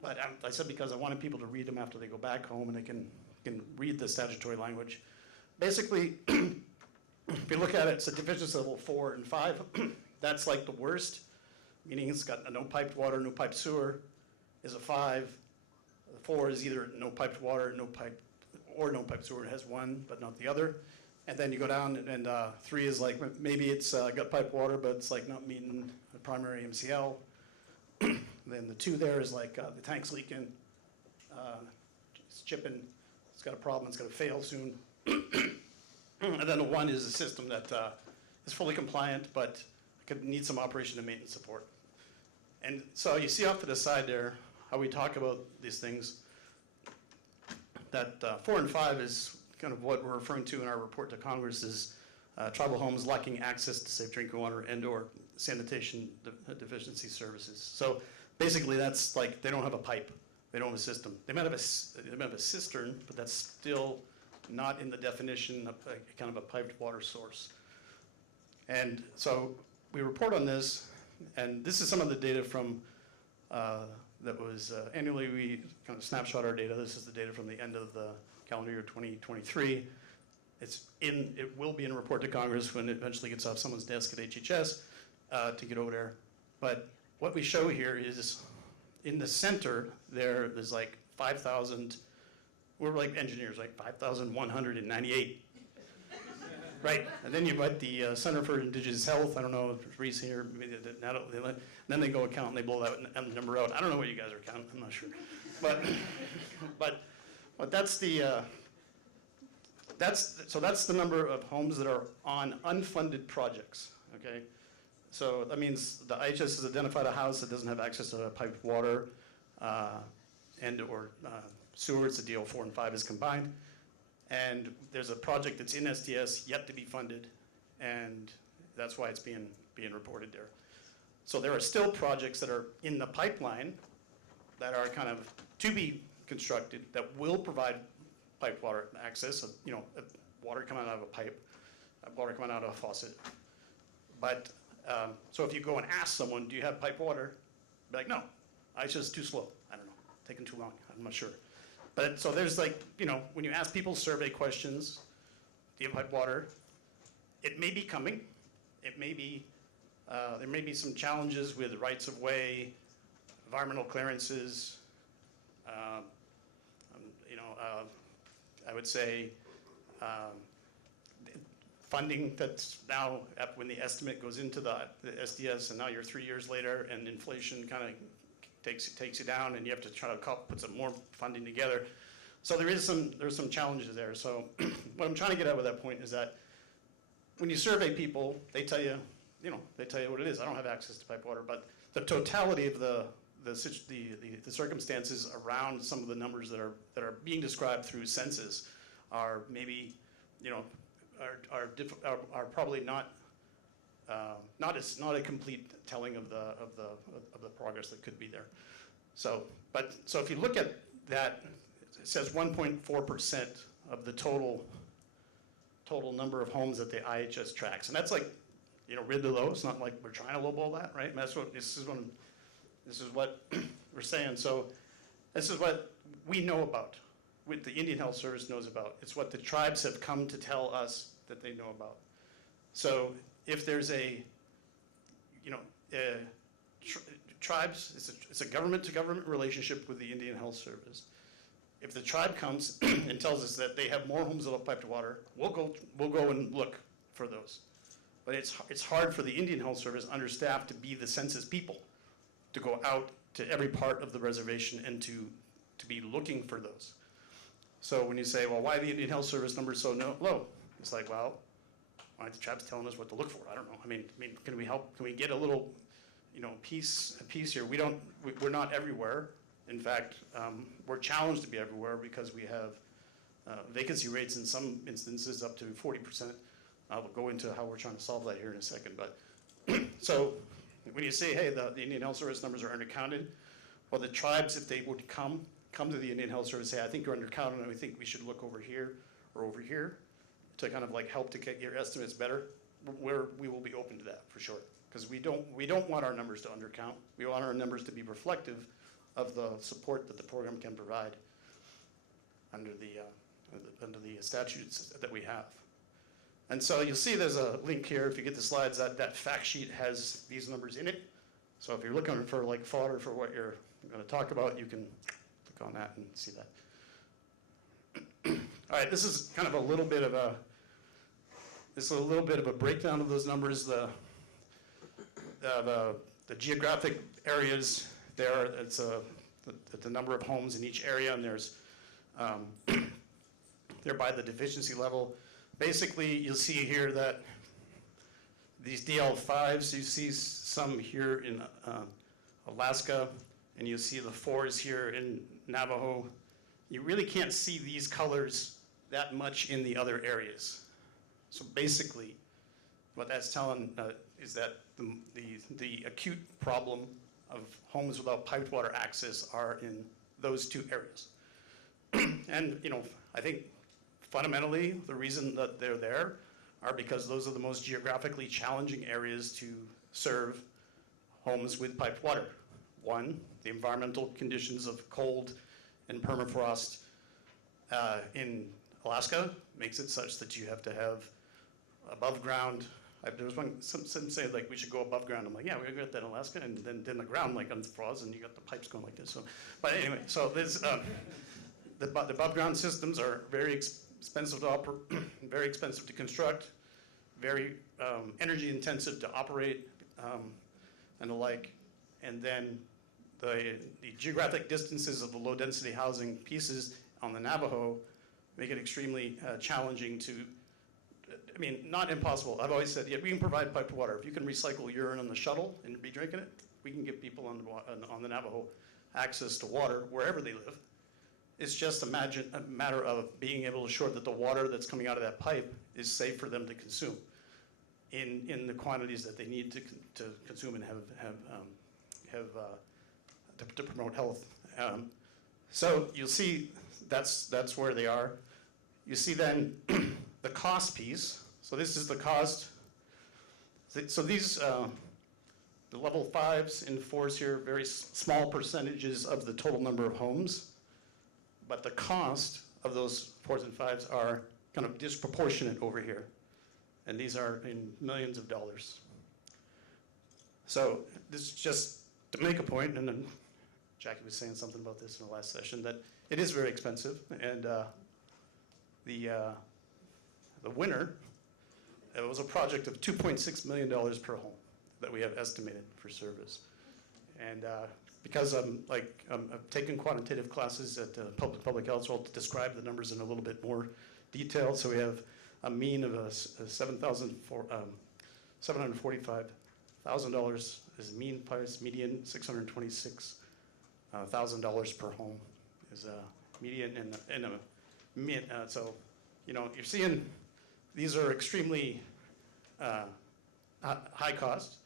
but I said because I wanted people to read them after they go back home and they can read the statutory language. Basically, if you look at it, it's a deficiency level 4 and 5. That's like the worst, meaning it's got no piped water, no piped sewer, is a 5. The 4 is either no piped water, no piped sewer. It has one, but not the other. And then you go down, and 3 is like maybe it's got piped water, but it's like not meeting the primary MCL. Then the 2 there is like the tank's leaking, it's chipping, it's got a problem, it's going to fail soon. And then the 1 is a system that is fully compliant, but could need some operation and maintenance support. And so you see off to the side there how we talk about these things. That 4 and 5 is kind of what we're referring to in our report to Congress is tribal homes lacking access to safe drinking water and/or sanitation deficiency services. So basically, that's like they don't have a pipe, they don't have a system. They might have a cistern, but that's still not in the definition of kind of a piped water source. And so we report on this, and this is some of the data from that was annually we kind of snapshot our data. This is the data from the end of the calendar year 2023. It will be in a report to Congress when it eventually gets off someone's desk at HHS to get over there. But what we show here is in the center there's like 5,000, we're like engineers, like 5,198. Right, and then you've got the Center for Indigenous Health, I don't know if Reese here, maybe then they go count and they blow that number out. I don't know what you guys are counting, I'm not sure. But that's the, that's the number of homes that are on unfunded projects, okay? So that means the IHS has identified a house that doesn't have access to piped water and or sewer. It's the DO 4 and 5 is combined. And there's a project that's in SDS yet to be funded, and that's why it's being reported there. So there are still projects that are in the pipeline that are kind of to be constructed that will provide piped water access, water coming out of a pipe, water coming out of a faucet. But, so if you go and ask someone, do you have piped water? Be like, no, it's just too slow. I don't know, taking too long, I'm not sure. But so there's like, when you ask people survey questions, do you have piped water? It may be coming. It may be, there may be some challenges with rights of way, environmental clearances, I would say funding that's now, when the estimate goes into the SDS and now you're 3 years later and inflation kind of takes you down and you have to try to put some more funding together. So there's some challenges there. So what I'm trying to get at with that point is that when you survey people, they tell you, they tell you what it is. I don't have access to pipe water, but the totality of the circumstances around some of the numbers that are being described through census are maybe, are probably not a complete telling of the progress that could be there. So if you look at that, it says 1.4% of the total number of homes that the IHS tracks, and that's like, really low. It's not like we're trying to lowball that, right? And this is what we're saying. So this is what we know about, what the Indian Health Service knows about. It's what the tribes have come to tell us that they know about. So if there's tribes, it's a government-to-government relationship with the Indian Health Service. If the tribe comes and tells us that they have more homes that have piped water, we'll go and look for those. But it's hard for the Indian Health Service understaffed to be the census people, to go out to every part of the reservation and to be looking for those. So when you say, well, why are the Indian Health Service numbers so low? It's like, well, why aren't the tribes telling us what to look for? I don't know. I mean, can we help? Can we get a little, piece here? We're not everywhere. In fact, we're challenged to be everywhere because we have vacancy rates in some instances up to 40%. I'll go into how we're trying to solve that here in a second. But so when you say, hey, the Indian Health Service numbers are undercounted, well, the tribes, if they would come to the Indian Health Service and say, I think you're undercounted and we think we should look over here or over here to kind of like help to get your estimates better, we will be open to that for sure. Because we don't want our numbers to undercount. We want our numbers to be reflective of the support that the program can provide under the statutes that we have. And so you'll see there's a link here. If you get the slides, that fact sheet has these numbers in it. So if you're looking for like fodder for what you're going to talk about, you can click on that and see that. All right, this is kind of a little bit of a breakdown of those numbers. The geographic areas there. It's the number of homes in each area, and there's they're by the deficiency level. Basically, you'll see here that these DL5s, you see some here in Alaska, and you see the 4s here in Navajo. You really can't see these colors that much in the other areas. So basically, what that's telling is that the acute problem of homes without piped water access are in those two areas. And I think fundamentally the reason that they're there are because those are the most geographically challenging areas to serve homes with piped water. One, the environmental conditions of cold and permafrost in Alaska makes it such that you have to have above ground. There was some say like we should go above ground. I'm like, yeah, we got that in Alaska, and then the ground like unfroze, and you got the pipes going like this. So, but anyway, so there's the above ground systems are very expensive to operate, very expensive to construct, very energy intensive to operate, and the like. And then the geographic distances of the low density housing pieces on the Navajo make it extremely challenging to, I mean, not impossible. I've always said, yeah, we can provide piped water. If you can recycle urine on the shuttle and be drinking it, we can give people on the Navajo access to water wherever they live. It's just a matter of being able to ensure that the water that's coming out of that pipe is safe for them to consume in the quantities that they need to consume and to promote health. So you'll see that's where they are. You see then the cost piece. So this is the cost. So these, the level 5s and 4s here, very small percentages of the total number of homes. But the cost of those 4s and 5s are kind of disproportionate over here. And these are in millions of dollars. So this is just to make a point, and then Jackie was saying something about this in the last session, that it is very expensive. And the winner, it was a project of $2.6 million per home that we have estimated for service. And because I've taken quantitative classes at public health, so I'll describe the numbers in a little bit more detail. So we have a mean of $745,000 is mean price, median $626,000 per home is a median, and a so you're seeing these are extremely high cost.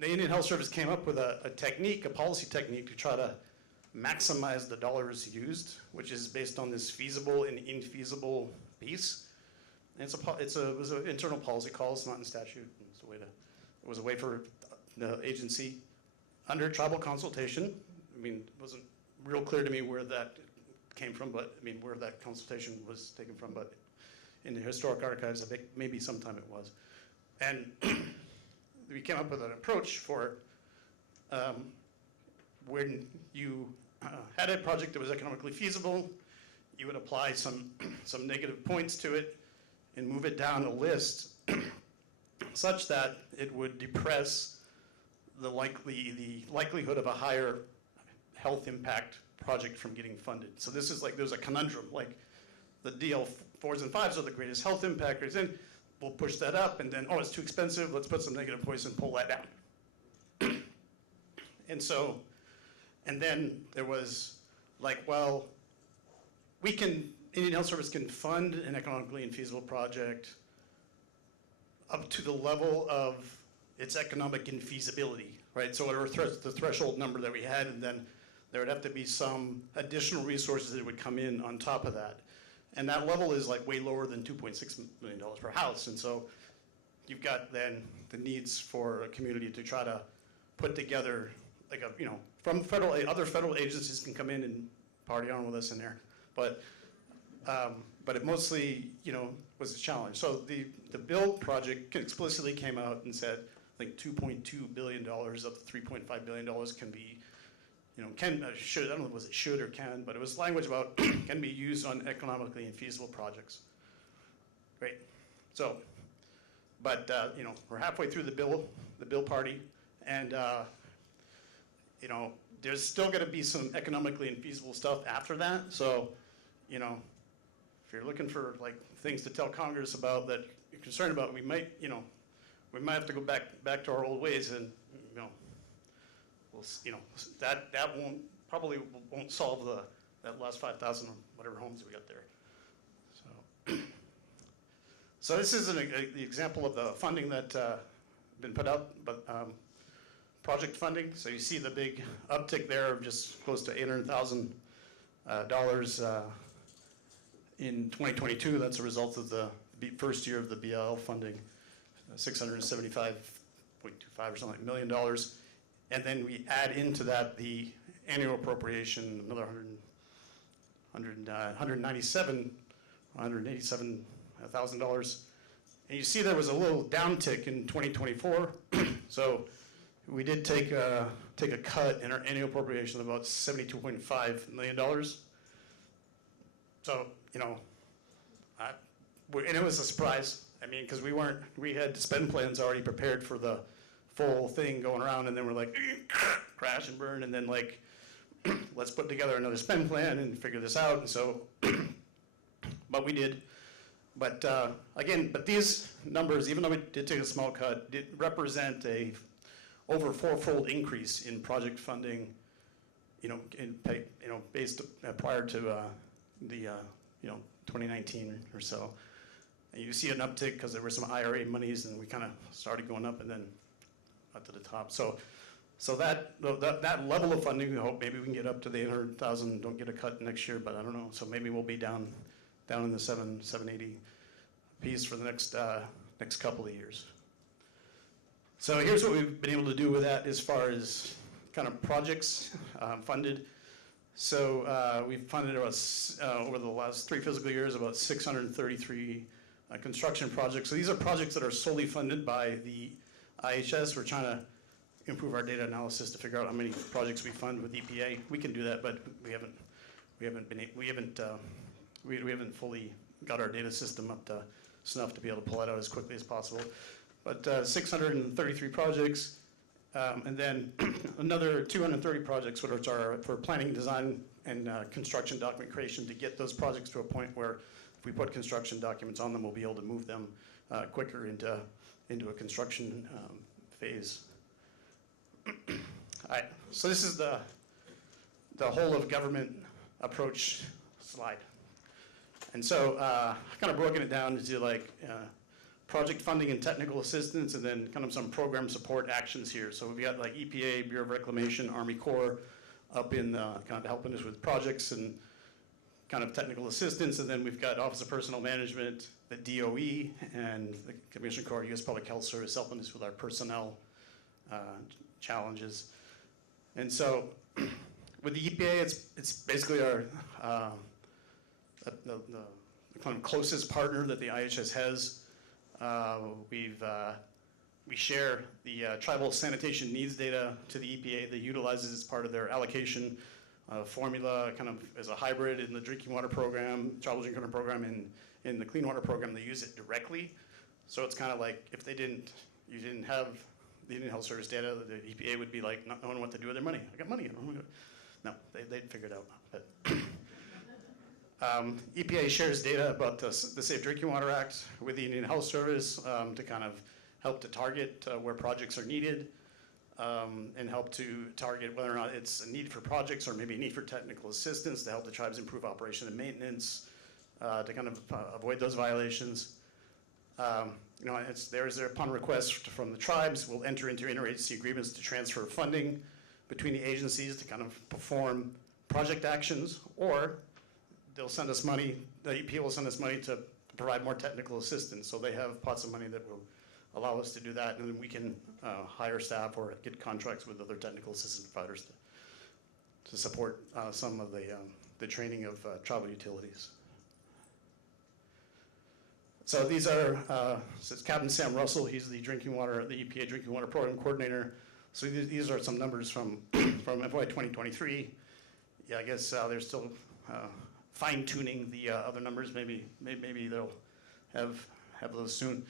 The Indian Health Service came up with a technique, a policy technique, to try to maximize the dollars used, which is based on this feasible and infeasible piece. And it was an internal policy call. It's not in statute. It was a way for the agency, under tribal consultation. I mean, it wasn't real clear to me where that came from, but I mean, where that consultation was taken from. But in the historic archives, I think maybe sometime it was. And we came up with an approach for when you had a project that was economically feasible, you would apply some negative points to it and move it down a list such that it would depress the likelihood of a higher health impact project from getting funded. So this is like, there's a conundrum, like the DL4s and 5s are the greatest health impactors, and we'll push that up, and then, oh, it's too expensive, let's put some negative points and pull that down. And then there was like, well, Indian Health Service can fund an economically infeasible project up to the level of its economic infeasibility, right? So whatever the threshold number that we had, and then there would have to be some additional resources that would come in on top of that. And that level is like way lower than $2.6 million per house. And so you've got then the needs for a community to try to put together like from other federal agencies can come in and party on with us in there. But it mostly, was a challenge. So the build project explicitly came out and said, I think $2.2 billion of the $3.5 billion can be, should, I don't know was it should or can, but it was language about can be used on economically infeasible projects. Great. So, but we're halfway through the bill party, and there's still going to be some economically infeasible stuff after that. So, if you're looking for like things to tell Congress about that you're concerned about, we might have to go back to our old ways, and that probably won't solve that last 5,000 whatever homes we got there. So this is the example of the funding that been put out, but project funding. So you see the big uptick there of just close to $800,000 in 2022. That's a result of the first year of the BL funding, $675.25 or something $1 million. And then we add into that the annual appropriation, another 197 $187,000. And you see there was a little downtick in 2024. So we did take a cut in our annual appropriation of about $72.5 million. So, you know, and it was a surprise. I mean, because we had spend plans already prepared for the full thing going around, and then we're like, crash and burn, and then like, let's put together another spend plan and figure this out. And so, but we did. But again, but these numbers, even though we did take a small cut, did represent a over fourfold increase in project funding, based prior to the 2019 or so. And you see an uptick because there were some IRA monies, and we kind of started going up and then up to the top. So that level of funding, we hope maybe we can get up to the 800,000. Don't get a cut next year, but I don't know. So maybe we'll be down in the 780 piece for the next couple of years. So here's what we've been able to do with that as far as kind of projects funded. So we've funded about, over the last 3 fiscal years, about 633 construction projects. So these are projects that are solely funded by the IHS. We're trying to improve our data analysis to figure out how many projects we fund with EPA. We can do that, but we haven't fully got our data system up to snuff to be able to pull it out as quickly as possible. But 633 projects, and then another 230 projects, which are for planning, design, and construction document creation, to get those projects to a point where if we put construction documents on them, we'll be able to move them quicker into a construction phase. All right, so this is the whole of government approach slide. And so I've kind of broken it down into like project funding and technical assistance, and then kind of some program support actions here. So we've got like EPA, Bureau of Reclamation, Army Corps up in kind of helping us with projects and kind of technical assistance, and then we've got Office of Personnel Management, the DOE, and the Commission Corps, U.S. Public Health Service helping us with our personnel challenges. And so with the EPA, it's basically our the kind of closest partner that the IHS has. We share the tribal sanitation needs data to the EPA that utilizes as part of their allocation formula, kind of as a hybrid in the drinking water program, tribal drinking water program, and in the clean water program, they use it directly. So it's kind of like if you didn't have the Indian Health Service data, the EPA would be like not knowing what to do with their money. I got money. No, they'd figure it out. But EPA shares data about the Safe Drinking Water Act with the Indian Health Service to kind of help to target where projects are needed and help to target whether or not it's a need for projects or maybe a need for technical assistance to help the tribes improve operation and maintenance to kind of avoid those violations. There's upon request from the tribes, we'll enter into interagency agreements to transfer funding between the agencies to kind of perform project actions, or they'll send us money, the EPA will send us money to provide more technical assistance. So they have pots of money that will allow us to do that, and then we can hire staff or get contracts with other technical assistance providers to support some of the training of tribal utilities. So these are, so it's Captain Sam Russell, he's the EPA Drinking Water Program Coordinator. So these are some numbers from FY 2023. Yeah, I guess they're still fine-tuning the other numbers. Maybe they'll have those soon.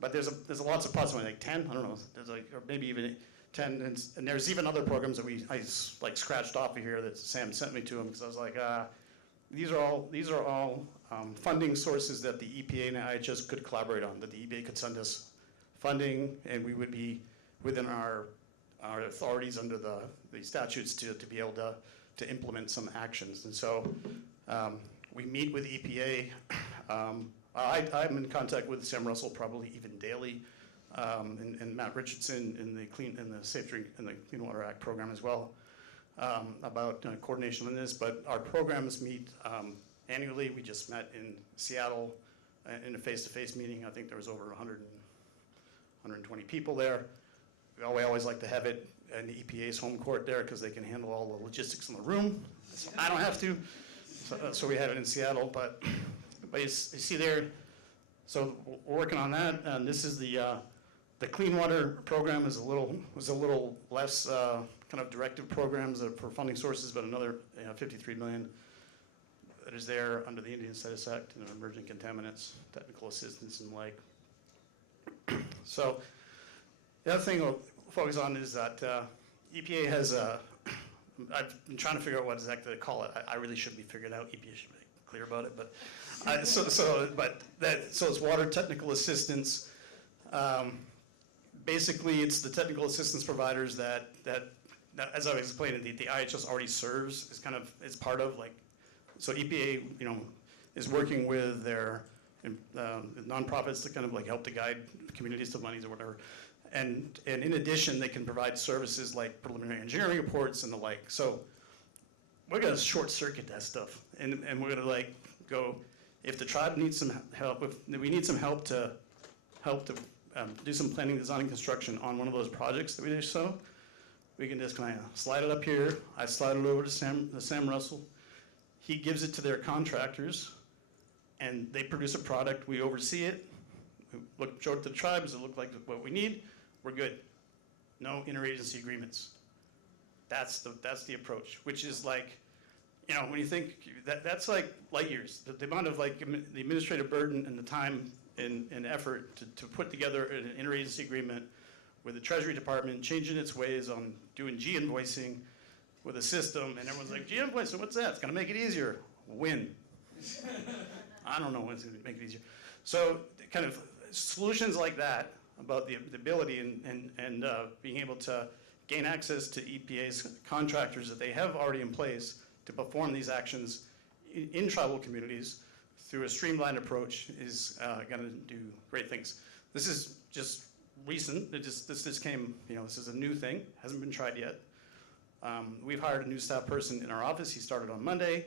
But there's lots of pots, like 10. I don't know. There's like, or maybe even 10. And there's even other programs that I like scratched off of here that Sam sent me to him, because I was like, these are all funding sources that the EPA and the IHS could collaborate on. That the EPA could send us funding, and we would be within our authorities under the statutes to be able to implement some actions. And so we meet with EPA. I'm in contact with Sam Russell probably even daily, and Matt Richardson in the Safe Drink and the Clean Water Act program as well, about coordination on this. But our programs meet annually. We just met in Seattle in a face-to-face meeting. I think there was over 120 people there. We always like to have it in the EPA's home court there, because they can handle all the logistics in the room. I don't have to. So we have it in Seattle, but But you see there, so we're working on that, and this is the clean water program was a little less kind of directive programs for funding sources, but another 53 million that is there under the Indigenous-led Act, emerging contaminants, technical assistance, and the like. So the other thing we'll focus on is that EPA has I've been trying to figure out what exactly to call it. I really should be figured out. EPA should be clear about it, but so it's water technical assistance. Basically, it's the technical assistance providers that as I was explaining, the IHS already serves is part of, like, so EPA, is working with their nonprofits to kind of like help to guide communities to monies or whatever. And in addition, they can provide services like preliminary engineering reports and the like. So we're gonna short circuit that stuff. And we're gonna like go, if the tribe needs some help, if we need some help to do some planning, design, and construction on one of those projects that we just saw, we can just kind of slide it up here. I slide it over to Sam Russell. He gives it to their contractors, and they produce a product. We oversee it. We show it to the tribes. It look like what we need. We're good. No interagency agreements. That's the approach, which is like, when you think that's like light years. The amount of like the administrative burden and the time and effort to put together an interagency agreement with the Treasury Department, changing its ways on doing G-invoicing with a system, and everyone's like, G-invoicing, what's that? It's gonna make it easier. When? I don't know when it's gonna make it easier. So kind of solutions like that about the ability and being able to gain access to EPA's contractors that they have already in place to perform these actions in tribal communities through a streamlined approach is gonna do great things. This is just recent. This just came, this is a new thing, hasn't been tried yet. We've hired a new staff person in our office. He started on Monday,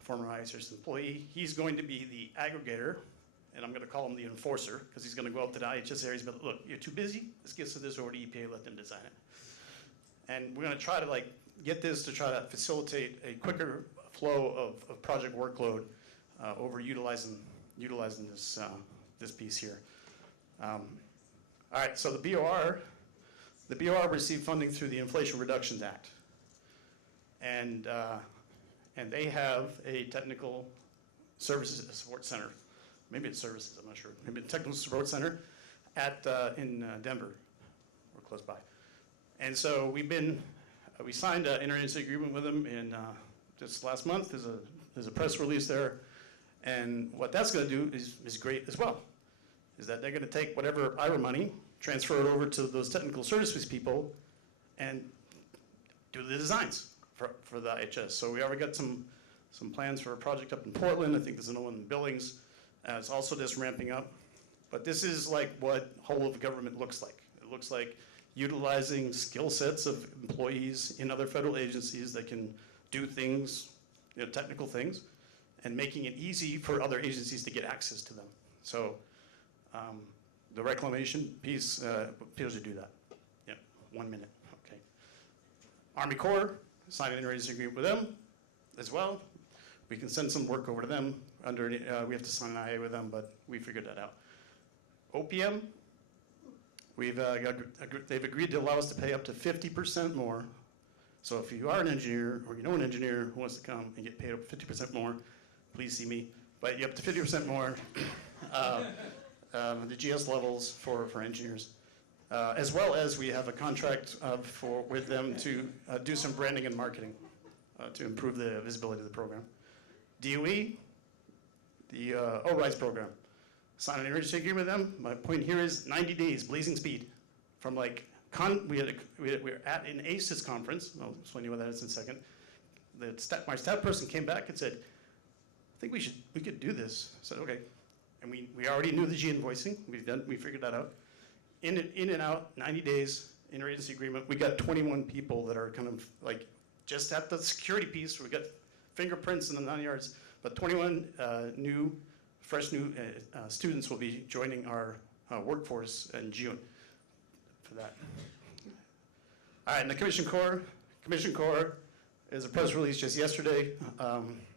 a former IHS employee. He's going to be the aggregator, and I'm going to call him the enforcer, because he's going to go out to the IHS areas, but look, you're too busy, let's get this over to EPA, let them design it. And we're going to try to get this to try to facilitate a quicker flow of project workload over utilizing this piece here. All right, so the BOR received funding through the Inflation Reduction Act. And they have a technical services support center. Maybe it's services, I'm not sure. Maybe a technical support center in Denver, or close by. And so we signed an interagency agreement with them in just last month. There's a press release there. And what that's gonna do is great as well, is that they're gonna take whatever IRA money, transfer it over to those technical services people, and do the designs for the IHS. So we already got some plans for a project up in Portland. I think there's another one in Billings. It's also just ramping up. But this is like what whole of government looks like. It looks like utilizing skill sets of employees in other federal agencies that can do things, technical things, and making it easy for other agencies to get access to them. So the reclamation piece appears to do that. Yeah, 1 minute, okay. Army Corps, signed an interagency agreement with them as well. We can send some work over to them we have to sign an IA with them, but we figured that out. OPM, they've agreed to allow us to pay up to 50% more. So if you are an engineer, or you know an engineer who wants to come and get paid up 50% more, please see me. But you up to 50% more, the GS levels for engineers. As well as we have a contract with them to do some branding and marketing to improve the visibility of the program. DOE, the ORISE program, signed an interagency agreement with them. My point here is 90 days, blazing speed. From we were at an ACES conference. I'll explain to you what that is in a second. My staff person came back and said, I think we could do this. I said, okay. And we already knew the G-invoicing. We figured that out. In and out, 90 days, interagency agreement. We got 21 people that are kind of like just at the security piece. We got fingerprints in the 9 yards, but 21 fresh new students will be joining our workforce in June for that. All right, and the Commission Corps is a press release just yesterday.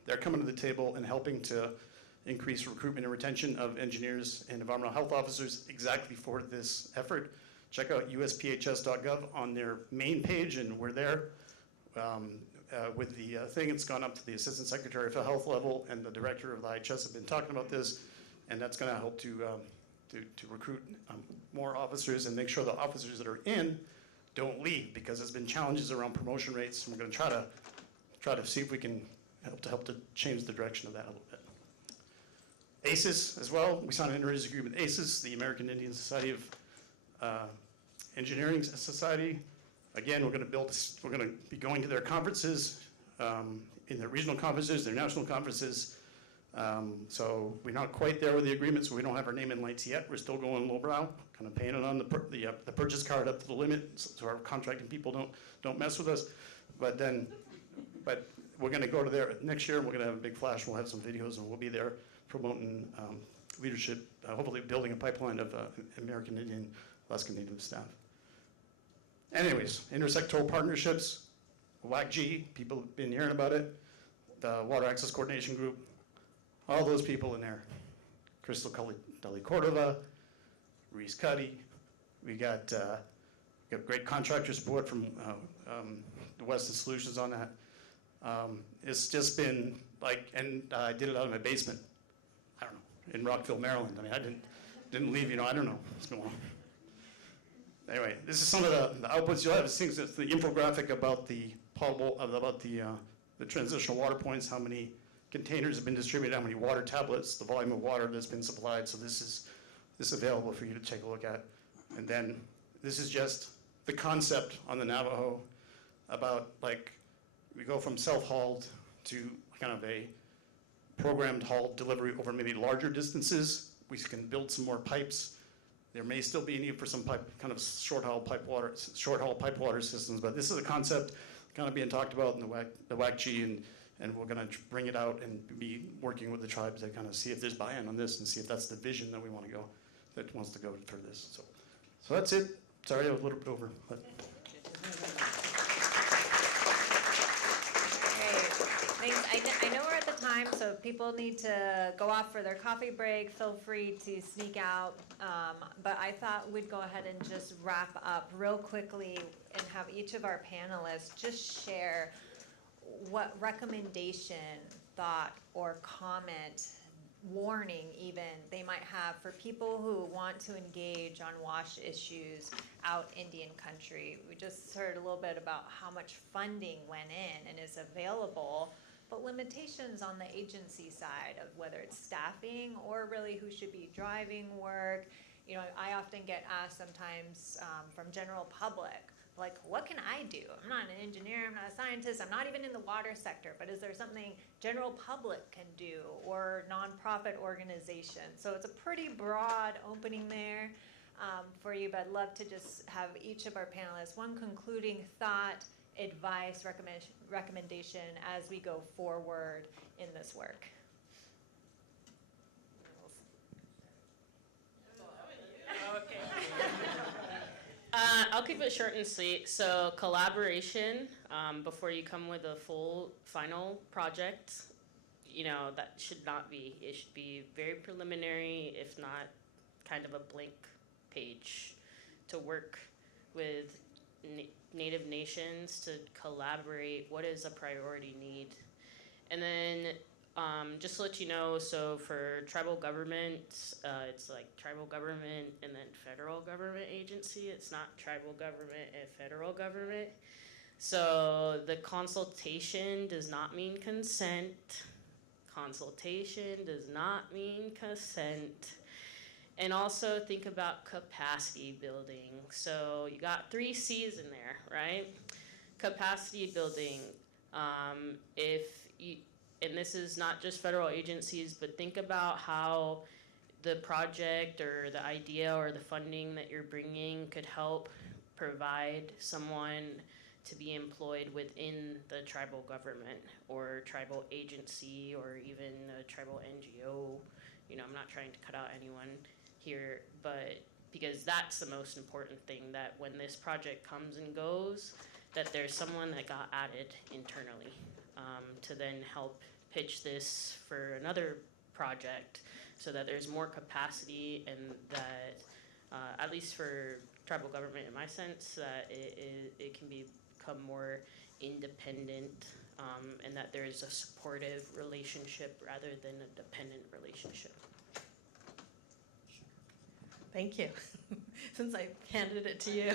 They're coming to the table and helping to increase recruitment and retention of engineers and environmental health officers exactly for this effort. Check out usphs.gov on their main page, and we're there. With the thing, it's gone up to the Assistant Secretary for Health level, and the Director of the IHS have been talking about this, and that's going to help to recruit more officers and make sure the officers that are in don't leave, because there's been challenges around promotion rates, and we're going to try to see if we can help to change the direction of that a little bit. ACES as well. We signed an interagency agreement with ACES, the American Indian Society of Engineering Society. Again, we're going to be going to their conferences, in their regional conferences, their national conferences. So we're not quite there with the agreement, so we don't have our name in lights yet. We're still going lowbrow, kind of paying it on the purchase card up to the limit, so our contracting people don't mess with us. But we're going to go to there next year, and we're going to have a big flash. We'll have some videos, and we'll be there promoting leadership, hopefully building a pipeline of American Indian, Alaska Native staff. Anyways, intersectoral partnerships, WACG, people have been hearing about it, the Water Access Coordination Group, all those people in there. Crystal Deli Cordova, Reese Cuddy. We got great contractor support from the Western Solutions on that. It's just been like, and I did it out of my basement, I don't know, in Rockville, Maryland. I mean, I didn't leave, I don't know what's going on. Anyway, this is some of the outputs. You'll have things, it's the infographic about the potable, about the transitional water points, how many containers have been distributed, how many water tablets, the volume of water that's been supplied. So this is available for you to take a look at. And then this is just the concept on the Navajo about, like, we go from self-hauled to kind of a programmed hauled delivery over maybe larger distances. We can build some more pipes. There may still be a need for some kind of short-haul pipe water systems, but this is a concept kind of being talked about in the WACG, and we're going to bring it out and be working with the tribes to kind of see if there's buy-in on this and see if that's the vision that we want to go, that wants to go for this. So that's it. Sorry, I was a little bit over. But. I know we're at the time, so if people need to go off for their coffee break, feel free to sneak out. But I thought we'd go ahead and just wrap up real quickly and have each of our panelists just share what recommendation, thought, or comment, warning even, they might have for people who want to engage on WASH issues out Indian country. We just heard a little bit about how much funding went in and is available, but limitations on the agency side of whether it's staffing or really who should be driving work. I often get asked sometimes from general public, like, what can I do? I'm not an engineer, I'm not a scientist, I'm not even in the water sector, but is there something general public can do or nonprofit organizations? So it's a pretty broad opening there for you, but I'd love to just have each of our panelists, one concluding thought, advice, recommendation as we go forward in this work. Okay. I'll keep it short and sweet. So collaboration before you come with a full final project, that should not be. It should be very preliminary, if not kind of a blank page, to work with Native nations to collaborate. What is a priority need? And then just to let you know, so for tribal government, it's like tribal government and then federal government agency. It's not tribal government and federal government. So the consultation does not mean consent. Consultation does not mean consent. And also think about capacity building. So you got 3 C's in there, right? Capacity building. And this is not just federal agencies, but think about how the project or the idea or the funding that you're bringing could help provide someone to be employed within the tribal government or tribal agency or even a tribal NGO. I'm not trying to cut out anyone here, but because that's the most important thing, that when this project comes and goes, that there's someone that got added internally to then help pitch this for another project so that there's more capacity and that, at least for tribal government in my sense, that it can become more independent, and that there is a supportive relationship rather than a dependent relationship. Thank you. Since I handed it to you.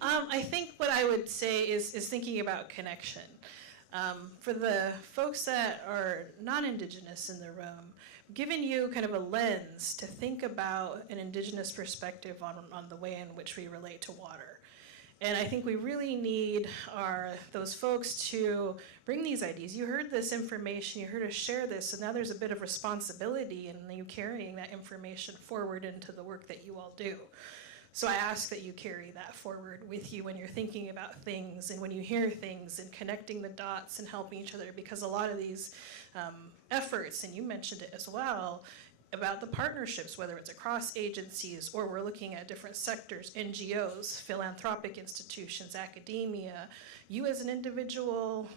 I think what I would say is thinking about connection. For the folks that are not Indigenous in the room, giving you kind of a lens to think about an Indigenous perspective on the way in which we relate to water. And I think we really need those folks to bring these ideas. You heard this information, you heard us share this, and now there's a bit of responsibility in you carrying that information forward into the work that you all do. So I ask that you carry that forward with you when you're thinking about things and when you hear things and connecting the dots and helping each other, because a lot of these efforts, and you mentioned it as well, about the partnerships, whether it's across agencies or we're looking at different sectors, NGOs, philanthropic institutions, academia, you as an individual,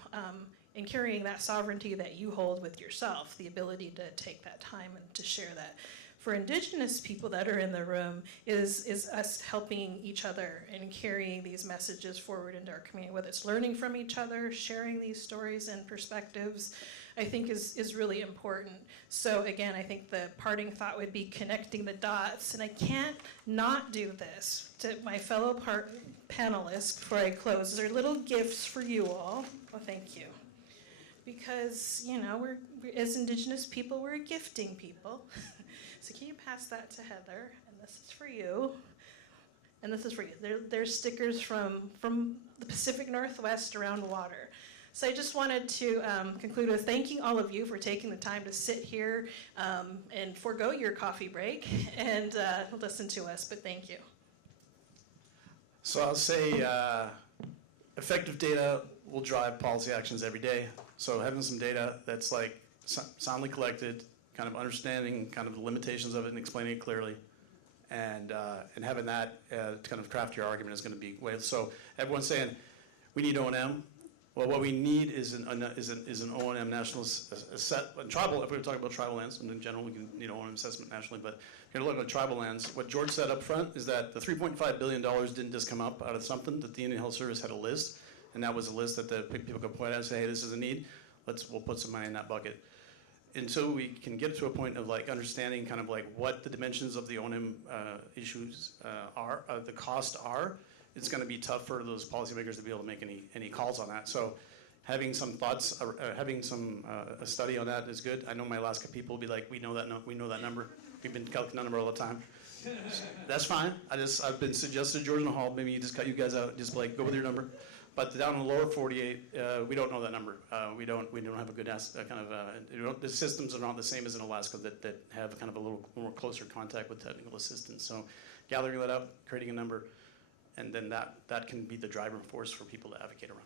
in carrying that sovereignty that you hold with yourself, the ability to take that time and to share that. For Indigenous people that are in the room is us helping each other and carrying these messages forward into our community, whether it's learning from each other, sharing these stories and perspectives, I think is really important. So again, I think the parting thought would be connecting the dots, and I can't not do this to my fellow panelists before I close. These are little gifts for you all. Well, thank you. Because, you know, we're as Indigenous people, we're a gifting people. So can you pass that to Heather? And this is for you. And this is for you. There's stickers from the Pacific Northwest around water. So I just wanted to conclude with thanking all of you for taking the time to sit here and forego your coffee break and listen to us, but thank you. So I'll say effective data will drive policy actions every day. So having some data that's like soundly collected, kind of understanding kind of the limitations of it and explaining it clearly, and having that to kind of craft your argument is going to be way. So everyone's saying we need O&M. Well, what we need is an O&M national tribal. If we were talking about tribal lands, and in general we can need O&M assessment nationally, but if you're looking at tribal lands, what George said up front is that the $3.5 billion didn't just come up out of something. That the Indian Health Service had a list, and that was a list that the people could point out and say, hey, this is a need. We'll put some money in that bucket. Until we can get to a point of like understanding kind of like what the dimensions of the O&M issues are, the cost are, it's going to be tough for those policymakers to be able to make any calls on that. So having some thoughts, having some a study on that is good. I know my Alaska people will be like, we know that number. We've been calculating that number all the time. That's fine. I've been suggested to George and Hall, maybe you just cut you guys out, just like go with your number. But down in the lower 48, we don't know that number. We don't have a good the systems are not the same as in Alaska that have kind of a little more closer contact with technical assistance. So gathering that up, creating a number, and then that can be the driving force for people to advocate around.